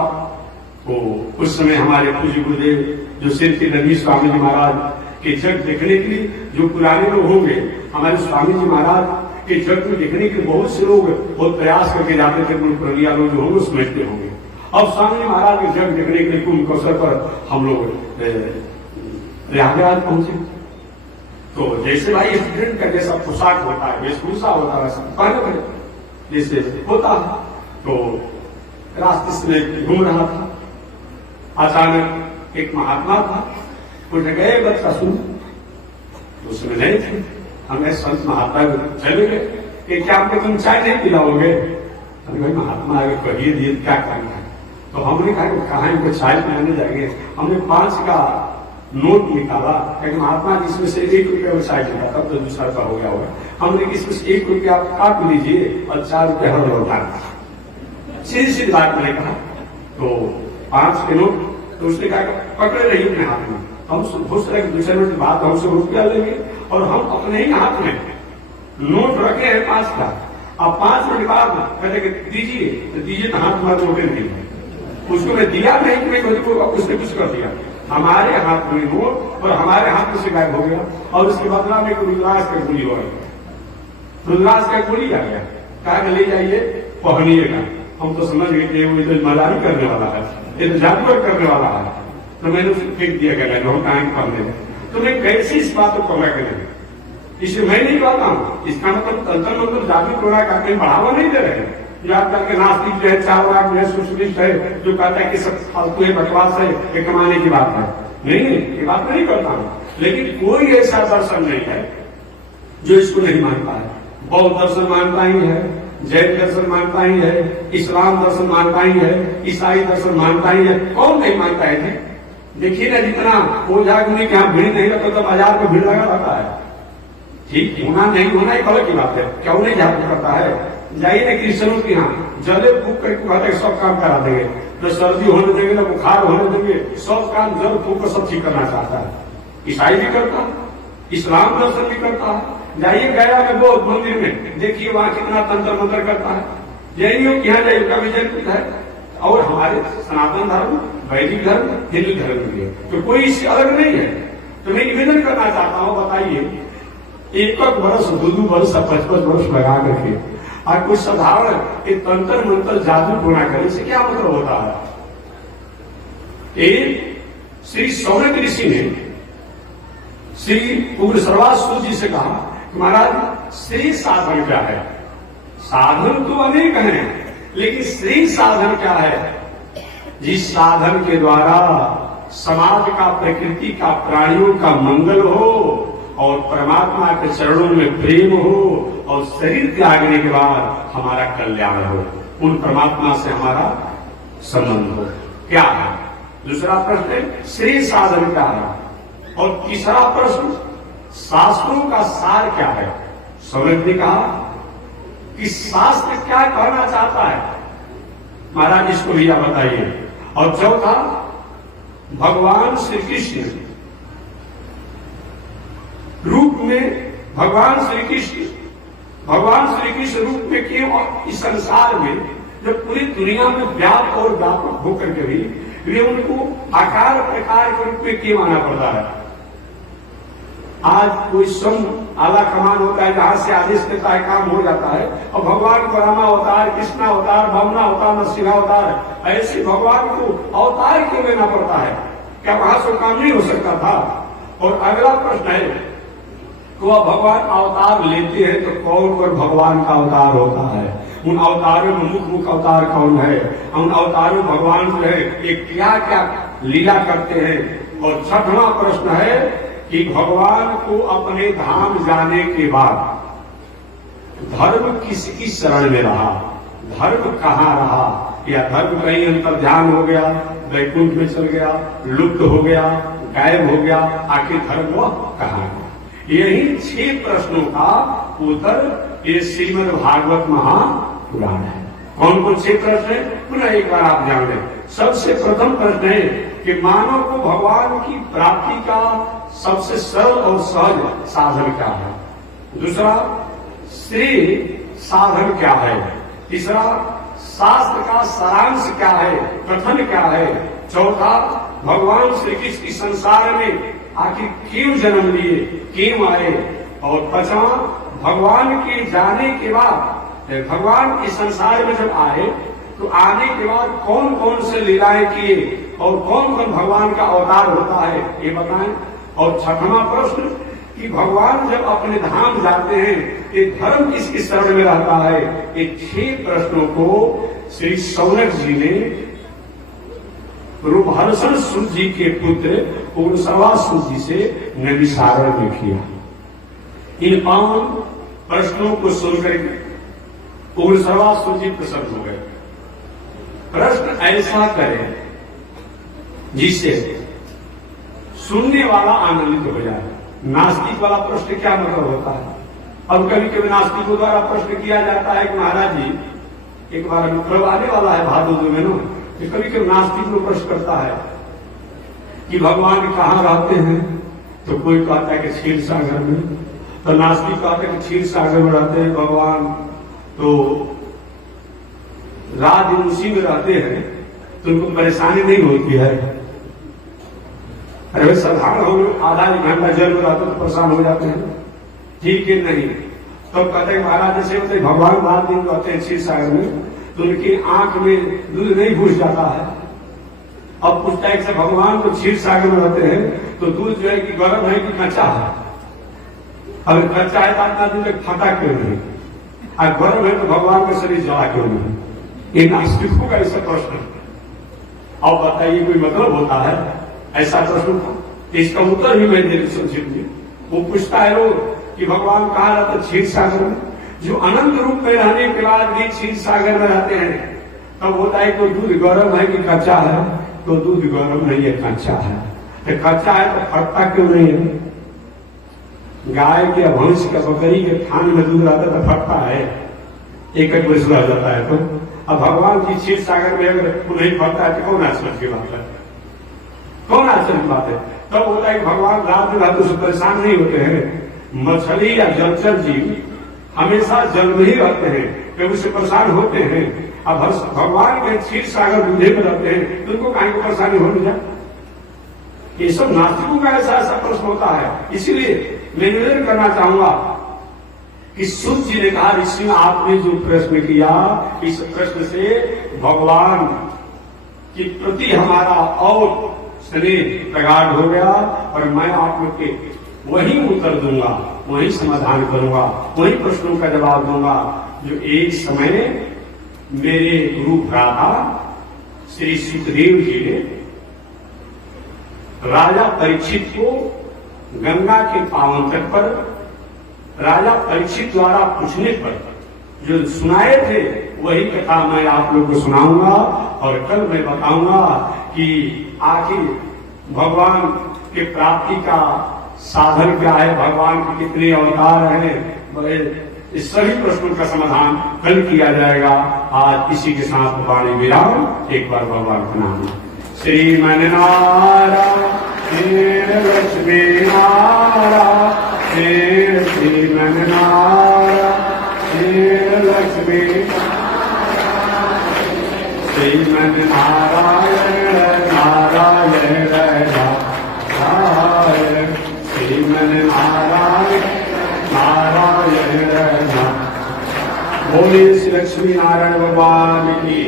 तो उस समय हमारे पूज्य गुरुदेव जो सिर के नदी स्वामी जी महाराज के जग देखने के लिए, जो पुराने लोग होंगे हमारे स्वामी जी महाराज के जग में देखने के लिए बहुत से लोग बहुत प्रयास करके जाते थे, पुरानिया लोग जो होंगे समझते होंगे। अब स्वामी जी महाराज के जग देखने के लिए कुंभ अवसर पर हम लोग प्रयागराज पहुंचे। तो जैसे भाई स्टूडेंट का जैसा पोशाक होता है, वेशभूषा होता है, पहले जैसे होता है, तो रास्ते से घूम रहा था, अचानक एक महात्मा था, वो गए बच्चा सुन, तो उसमें नहीं थे, हमें संत महात्मा चले गए कि क्या आपको तुम चाय नहीं पिलाओगे? भाई महात्मा आगे कहिए दिए क्या करना है? तो हमने कहा कहाँ इनको चाय पिलाने जाएंगे। हमने 5 का नोट निकाला, क्योंकि महात्मा जी इसमें से 1 रुपया वो चाय देता, तब तो दूसरा का हो गया होगा। हमने इसमें से 1 रुपया आप काट लीजिए और 4 रुपया हर लौटा। सीधी सीधी बात मैंने कहा। तो 5 के नोट, तो उसने कहा पकड़े रहिए अपने हाथ में। हम सोच रहे दूसरे मिनट के बाद हमसे रुपया लेंगे और हम अपने ही हाथ में नोट रखे हैं 5 का। अब 5 मिनट बाद कहते दीजिए, तो दीजिए तो हाथ में नोटे नहीं, उसको मैं दिया नहीं कि उसने कुछ कर दिया। हमारे हाथ में नोट और हमारे हाथ में से गायब हो गया, और उसके बदला में रुद्राज का गोली हो गई, रुद्राज का गोली आ गया, कहा ले जाइए पहनिएगा। हम तो समझ गए कि वो तो मजाक करने वाला है, ये तो जादूगर करने वाला है, तो मैंने उसे फेंक दिया गया जो हम टाइम पढ़ने। तो मैं कैसे इस बात को कवर करेंगे, इसे मैं नहीं कहता हूँ। इसका मतलब तंत्र मंत्र जादू टोना का कहीं बढ़ावा नहीं दे रहे हैं। याद करके नास्तिक जो है, चावराग जो है, सोशलिस्ट है, जो कहता है कि सब फालतू है, बकवास है, ये कमाने की बात है। नहीं, ये बात नहीं करता हूँ, लेकिन कोई ऐसा दर्शन नहीं है जो इसको नहीं मानता है। बौद्ध दर्शन मानता ही है, जैन दर्शन मानता ही है, इस्लाम दर्शन मानता ही है, ईसाई दर्शन मानता ही है। कौन नहीं मानता है? देखिए ना, जितना वो जागने के यहाँ भीड़ नहीं लगता तो बाजार में भीड़ लगा रहता है। ठीक होना नहीं होना एक अलग की बात है, क्यों नहीं जागरूक करता है? जाइए ना क्रिश्चनों के यहाँ, जले फूक करके कहते हैं सब काम करा देंगे, तो सर्दी होने देंगे ना बुखार होने देंगे, सब काम जल फूक कर सब ठीक करना चाहता है। ईसाई भी करता है, इस्लाम दर्शन भी करता है। जाइए गया में बौद्ध मंदिर में, देखिए वहां कितना तंत्र मंत्र करता है। जैनियों के यहाँ जाइए, उनका विजय है। और हमारे सनातन धर्म, वैदिक धर्म, हिंदू धर्म भी है, तो कोई इससे अलग नहीं है। तो मैं निवेदन करना चाहता हूँ, बताइए 1 वर्ष 2 वर्ष 55 वर्ष लगा करके और कोई साधारण एक तंत्र मंत्र जादू टोना करे, से क्या मतलब होता है? एक श्री सौनक ऋषि ने श्री उग्र सर्वासु जी से कहा कि महाराज श्री साधन क्या है? साधन तो अनेक हैं, लेकिन श्री साधन क्या है? जिस साधन के द्वारा समाज का, प्रकृति का, प्राणियों का मंगल हो और परमात्मा के चरणों में प्रेम हो और शरीर त्यागने के बाद हमारा कल्याण हो, उन परमात्मा से हमारा संबंध हो, क्या है? दूसरा प्रश्न है श्री साधन क्या है? और तीसरा प्रश्न शास्त्रों का सार क्या है? सौनक ने कहा कि शास्त्र क्या कहना चाहता है, महाराज इसको भी आप बताइए। और चौथा, भगवान श्री कृष्ण रूप में, भगवान श्री कृष्ण रूप में क्यों इस संसार में, जब पूरी दुनिया में व्यापक और व्यापक होकर के भी वे उनको आकार प्रकार के रूप में क्यों आना पड़ता है? आज कोई सम आला कमान होता है, जहां से आदेश देता है, काम हो जाता है, और भगवान को रामा अवतार, कृष्णा अवतार, भावना अवतार, नरसिंह अवतार, ऐसे भगवान को अवतार क्यों लेना पड़ता है? क्या वहां से काम नहीं हो सकता था? और अगला प्रश्न है कि वह भगवान अवतार लेते हैं तो कौन कौन भगवान का अवतार होता है? उन अवतारों में मुख्य अवतार कौन है? उन अवतारों भगवान जो है ये क्या क्या लीला करते हैं? और छठवां प्रश्न है कि भगवान को अपने धाम जाने के बाद धर्म किसकी शरण में रहा, धर्म कहाँ रहा? या धर्म कहीं अंतर्ध्यान हो गया, वैकुंठ में चल गया, लुप्त हो गया, गायब हो गया, आखिर धर्म वह कहाँ है? यही 6 प्रश्नों का उत्तर ये श्रीमद् भागवत महापुराण है। कौन कौन 6 प्रश्न है? पुनः एक बार आप जान लें। सबसे प्रथम प्रश्न है कि मानव को भगवान की प्राप्ति का सबसे सरल और सहज साधन क्या है? दूसरा, श्री साधन क्या है? तीसरा, शास्त्र का सारांश क्या है, कथन क्या है। चौथा, भगवान श्री कृष्ण इस संसार में आखिर क्यों जन्म लिए, क्यों आए। और पांचवा, भगवान के जाने के बाद, भगवान इस संसार में जब आए तो आने के बाद कौन कौन से लीलाएं किए और कौन कौन भगवान का अवतार होता है, ये बताएं। और छठवां प्रश्न कि भगवान जब अपने धाम जाते हैं ये धर्म किसकी शरण में रहता है। ये 6 प्रश्नों को श्री शौनक जी ने रूपहर्षण सूत जी के पुत्र उग्रसर्वासुत जी से नैमिषारण्य में किया। इन 5 प्रश्नों को सुनकर उग्रसर्वासुत जी प्रसन्न हो गए। प्रश्न ऐसा करें जिससे सुनने वाला आनंदित हो जाए। नास्तिक वाला प्रश्न क्या मतलब होता है। अब कभी कभी नास्तिकों द्वारा प्रश्न किया जाता है कि महाराज जी, एक बार मतलब आने वाला है भादों में ना, कभी कभी नास्तिक लोग प्रश्न करता है कि भगवान कहाँ रहते हैं, तो कोई कहता है कि क्षीर सागर में, तो नास्तिक कहते हैं कि क्षीर सागर में रहते हैं भगवान, तो रात दिन उसी में रहते हैं, तो उनको परेशानी नहीं होती है। अरे साधारण हो आधा 1 घंटा जल में रहते तो परेशान हो जाते हैं, ठीक है नहीं। तो कहते हैं महाराज जैसे होते भगवान रात दिन रहते हैं क्षीर सागर में, तो उनकी आंख में दूध नहीं घुस जाता है। अब पूछता है भगवान तो क्षीर सागर में रहते हैं तो दूध जो है कि गर्म है कि कच्चा है। अगर कच्चा है तो इतना दूध फटा क्यों नहीं, और गर्म है तो भगवान का शरीर जला क्यों नहीं। ये नास्तिकों का ऐसा प्रश्न। अब बताइए कोई मतलब होता है ऐसा प्रश्न था। इसका उत्तर भी मैं दे संक्षिप्त में। वो पूछता है लोग कि भगवान कहाँ रहते, क्षीर सागर में, जो अनंत रूप में रहने के बाद भी क्षीर सागर में रहते हैं। तब होता है तो दूध गर्म है कि कच्चा है, तो दूध गर्म नहीं है कच्चा है। तो कच्चा है तो फटता क्यों नहीं है। गाय के भैंस के बकरी के थान में दूध रहता तो फटता है, एक वर्ष रह जाता है। तो अब भगवान की क्षीर सागर में अगर नहीं फटता है तो कौन आश्चर्य की बात है, कौन आश्चर्य की बात है। तब होता है भगवान रात में रात से परेशान नहीं होते हैं। मछली या जलचर जीव हमेशा जल में ही रहते हैं, वे उससे परेशान होते हैं। अब भगवान के क्षीर सागर दूधे में रहते हैं तो उनको कहीं को परेशानी हो नहीं जाए। ये सब नास्तिकों का ऐसा ऐसा प्रश्न होता है। इसीलिए मैं निवेदन करना चाहूंगा कि सूत जी ने कहा ऋषि आपने जो प्रश्न किया, इस प्रश्न से भगवान के प्रति हमारा और स्नेह प्रगाढ़ हो गया, और मैं आप लोग के वही उत्तर दूंगा, वही समाधान करूंगा, वही प्रश्नों का जवाब दूंगा जो एक समय मेरे गुरु भ्राता श्री सुखदेव जी ने राजा परीक्षित को गंगा के पावन तट पर राजा परीक्षित द्वारा पूछने पर जो सुनाए थे वही कथा मैं आप लोग को सुनाऊंगा। और कल मैं बताऊंगा कि आखिर भगवान के प्राप्ति का साधन क्या है, भगवान के कितने अवतार हैं। इस सभी प्रश्नों का समाधान कल किया जाएगा। आज इसी के साथ वाणी विराम। एक बार भगवान का नाम श्रीमन नारायण लक्ष्मी नारायण श्रीमन नारायण लक्ष्मी श्रीमन नारायण नारायण नारायण श्रीमन नारायण नारायण। बोलिए श्री लक्ष्मी नारायण भगवान की,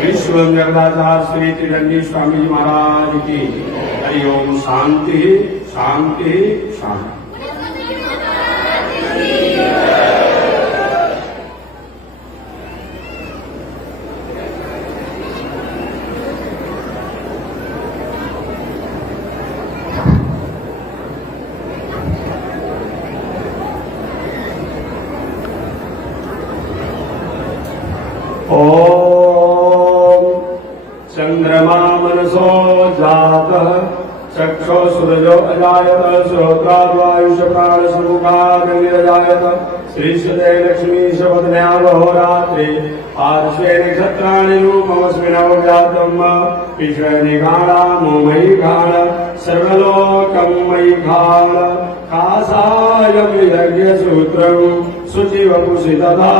विश्व जगदाचार्य श्री त्रिदंडी स्वामी जी महाराज की। हरि ओम। शांति शांति शांति। चंद्रमा मनसो जातः चक्षो सूरजो अजायत श्रोत्राद्वायुष प्राण समुखाग्निरजायत श्रीश्वते लक्ष्मी शपथन्यावहोरात्रे पार्श्वे नक्षत्राणि रूपमस्मिनवजातम् विश्वनिघाणामो मयि घाण सर्वलोकं मयि घाण कासायं यज्ञसूत्रम् शुचिवपुषि तथा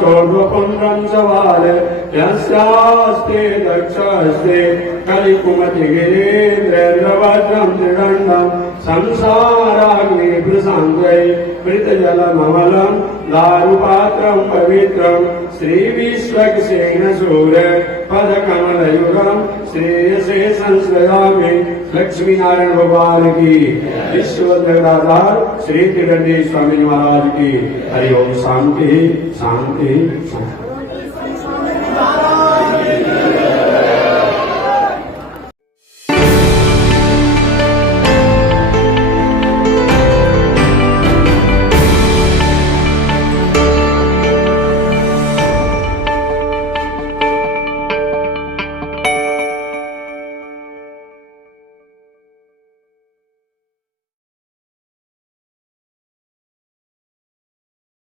चोर्ध्वपुण्ड्रं सवाल यस्यास्ते दक्षस्ते कलिकुमतिगिरीन्द्रेन्द्रवज्रं त्रिदण्डं संसाराग्निप्रशान्तै मृतजलममलं दारुपात्रं पवित्रं श्रीविश्वक्सेनसूर्य पदकमलयुगं श्रेयसे संश्रयामि। लक्ष्मी नारायण भगवान की, विश्वदाधार श्री त्रिदंडी स्वामी महाराज की। हरि ओम। शांति शांति शांति।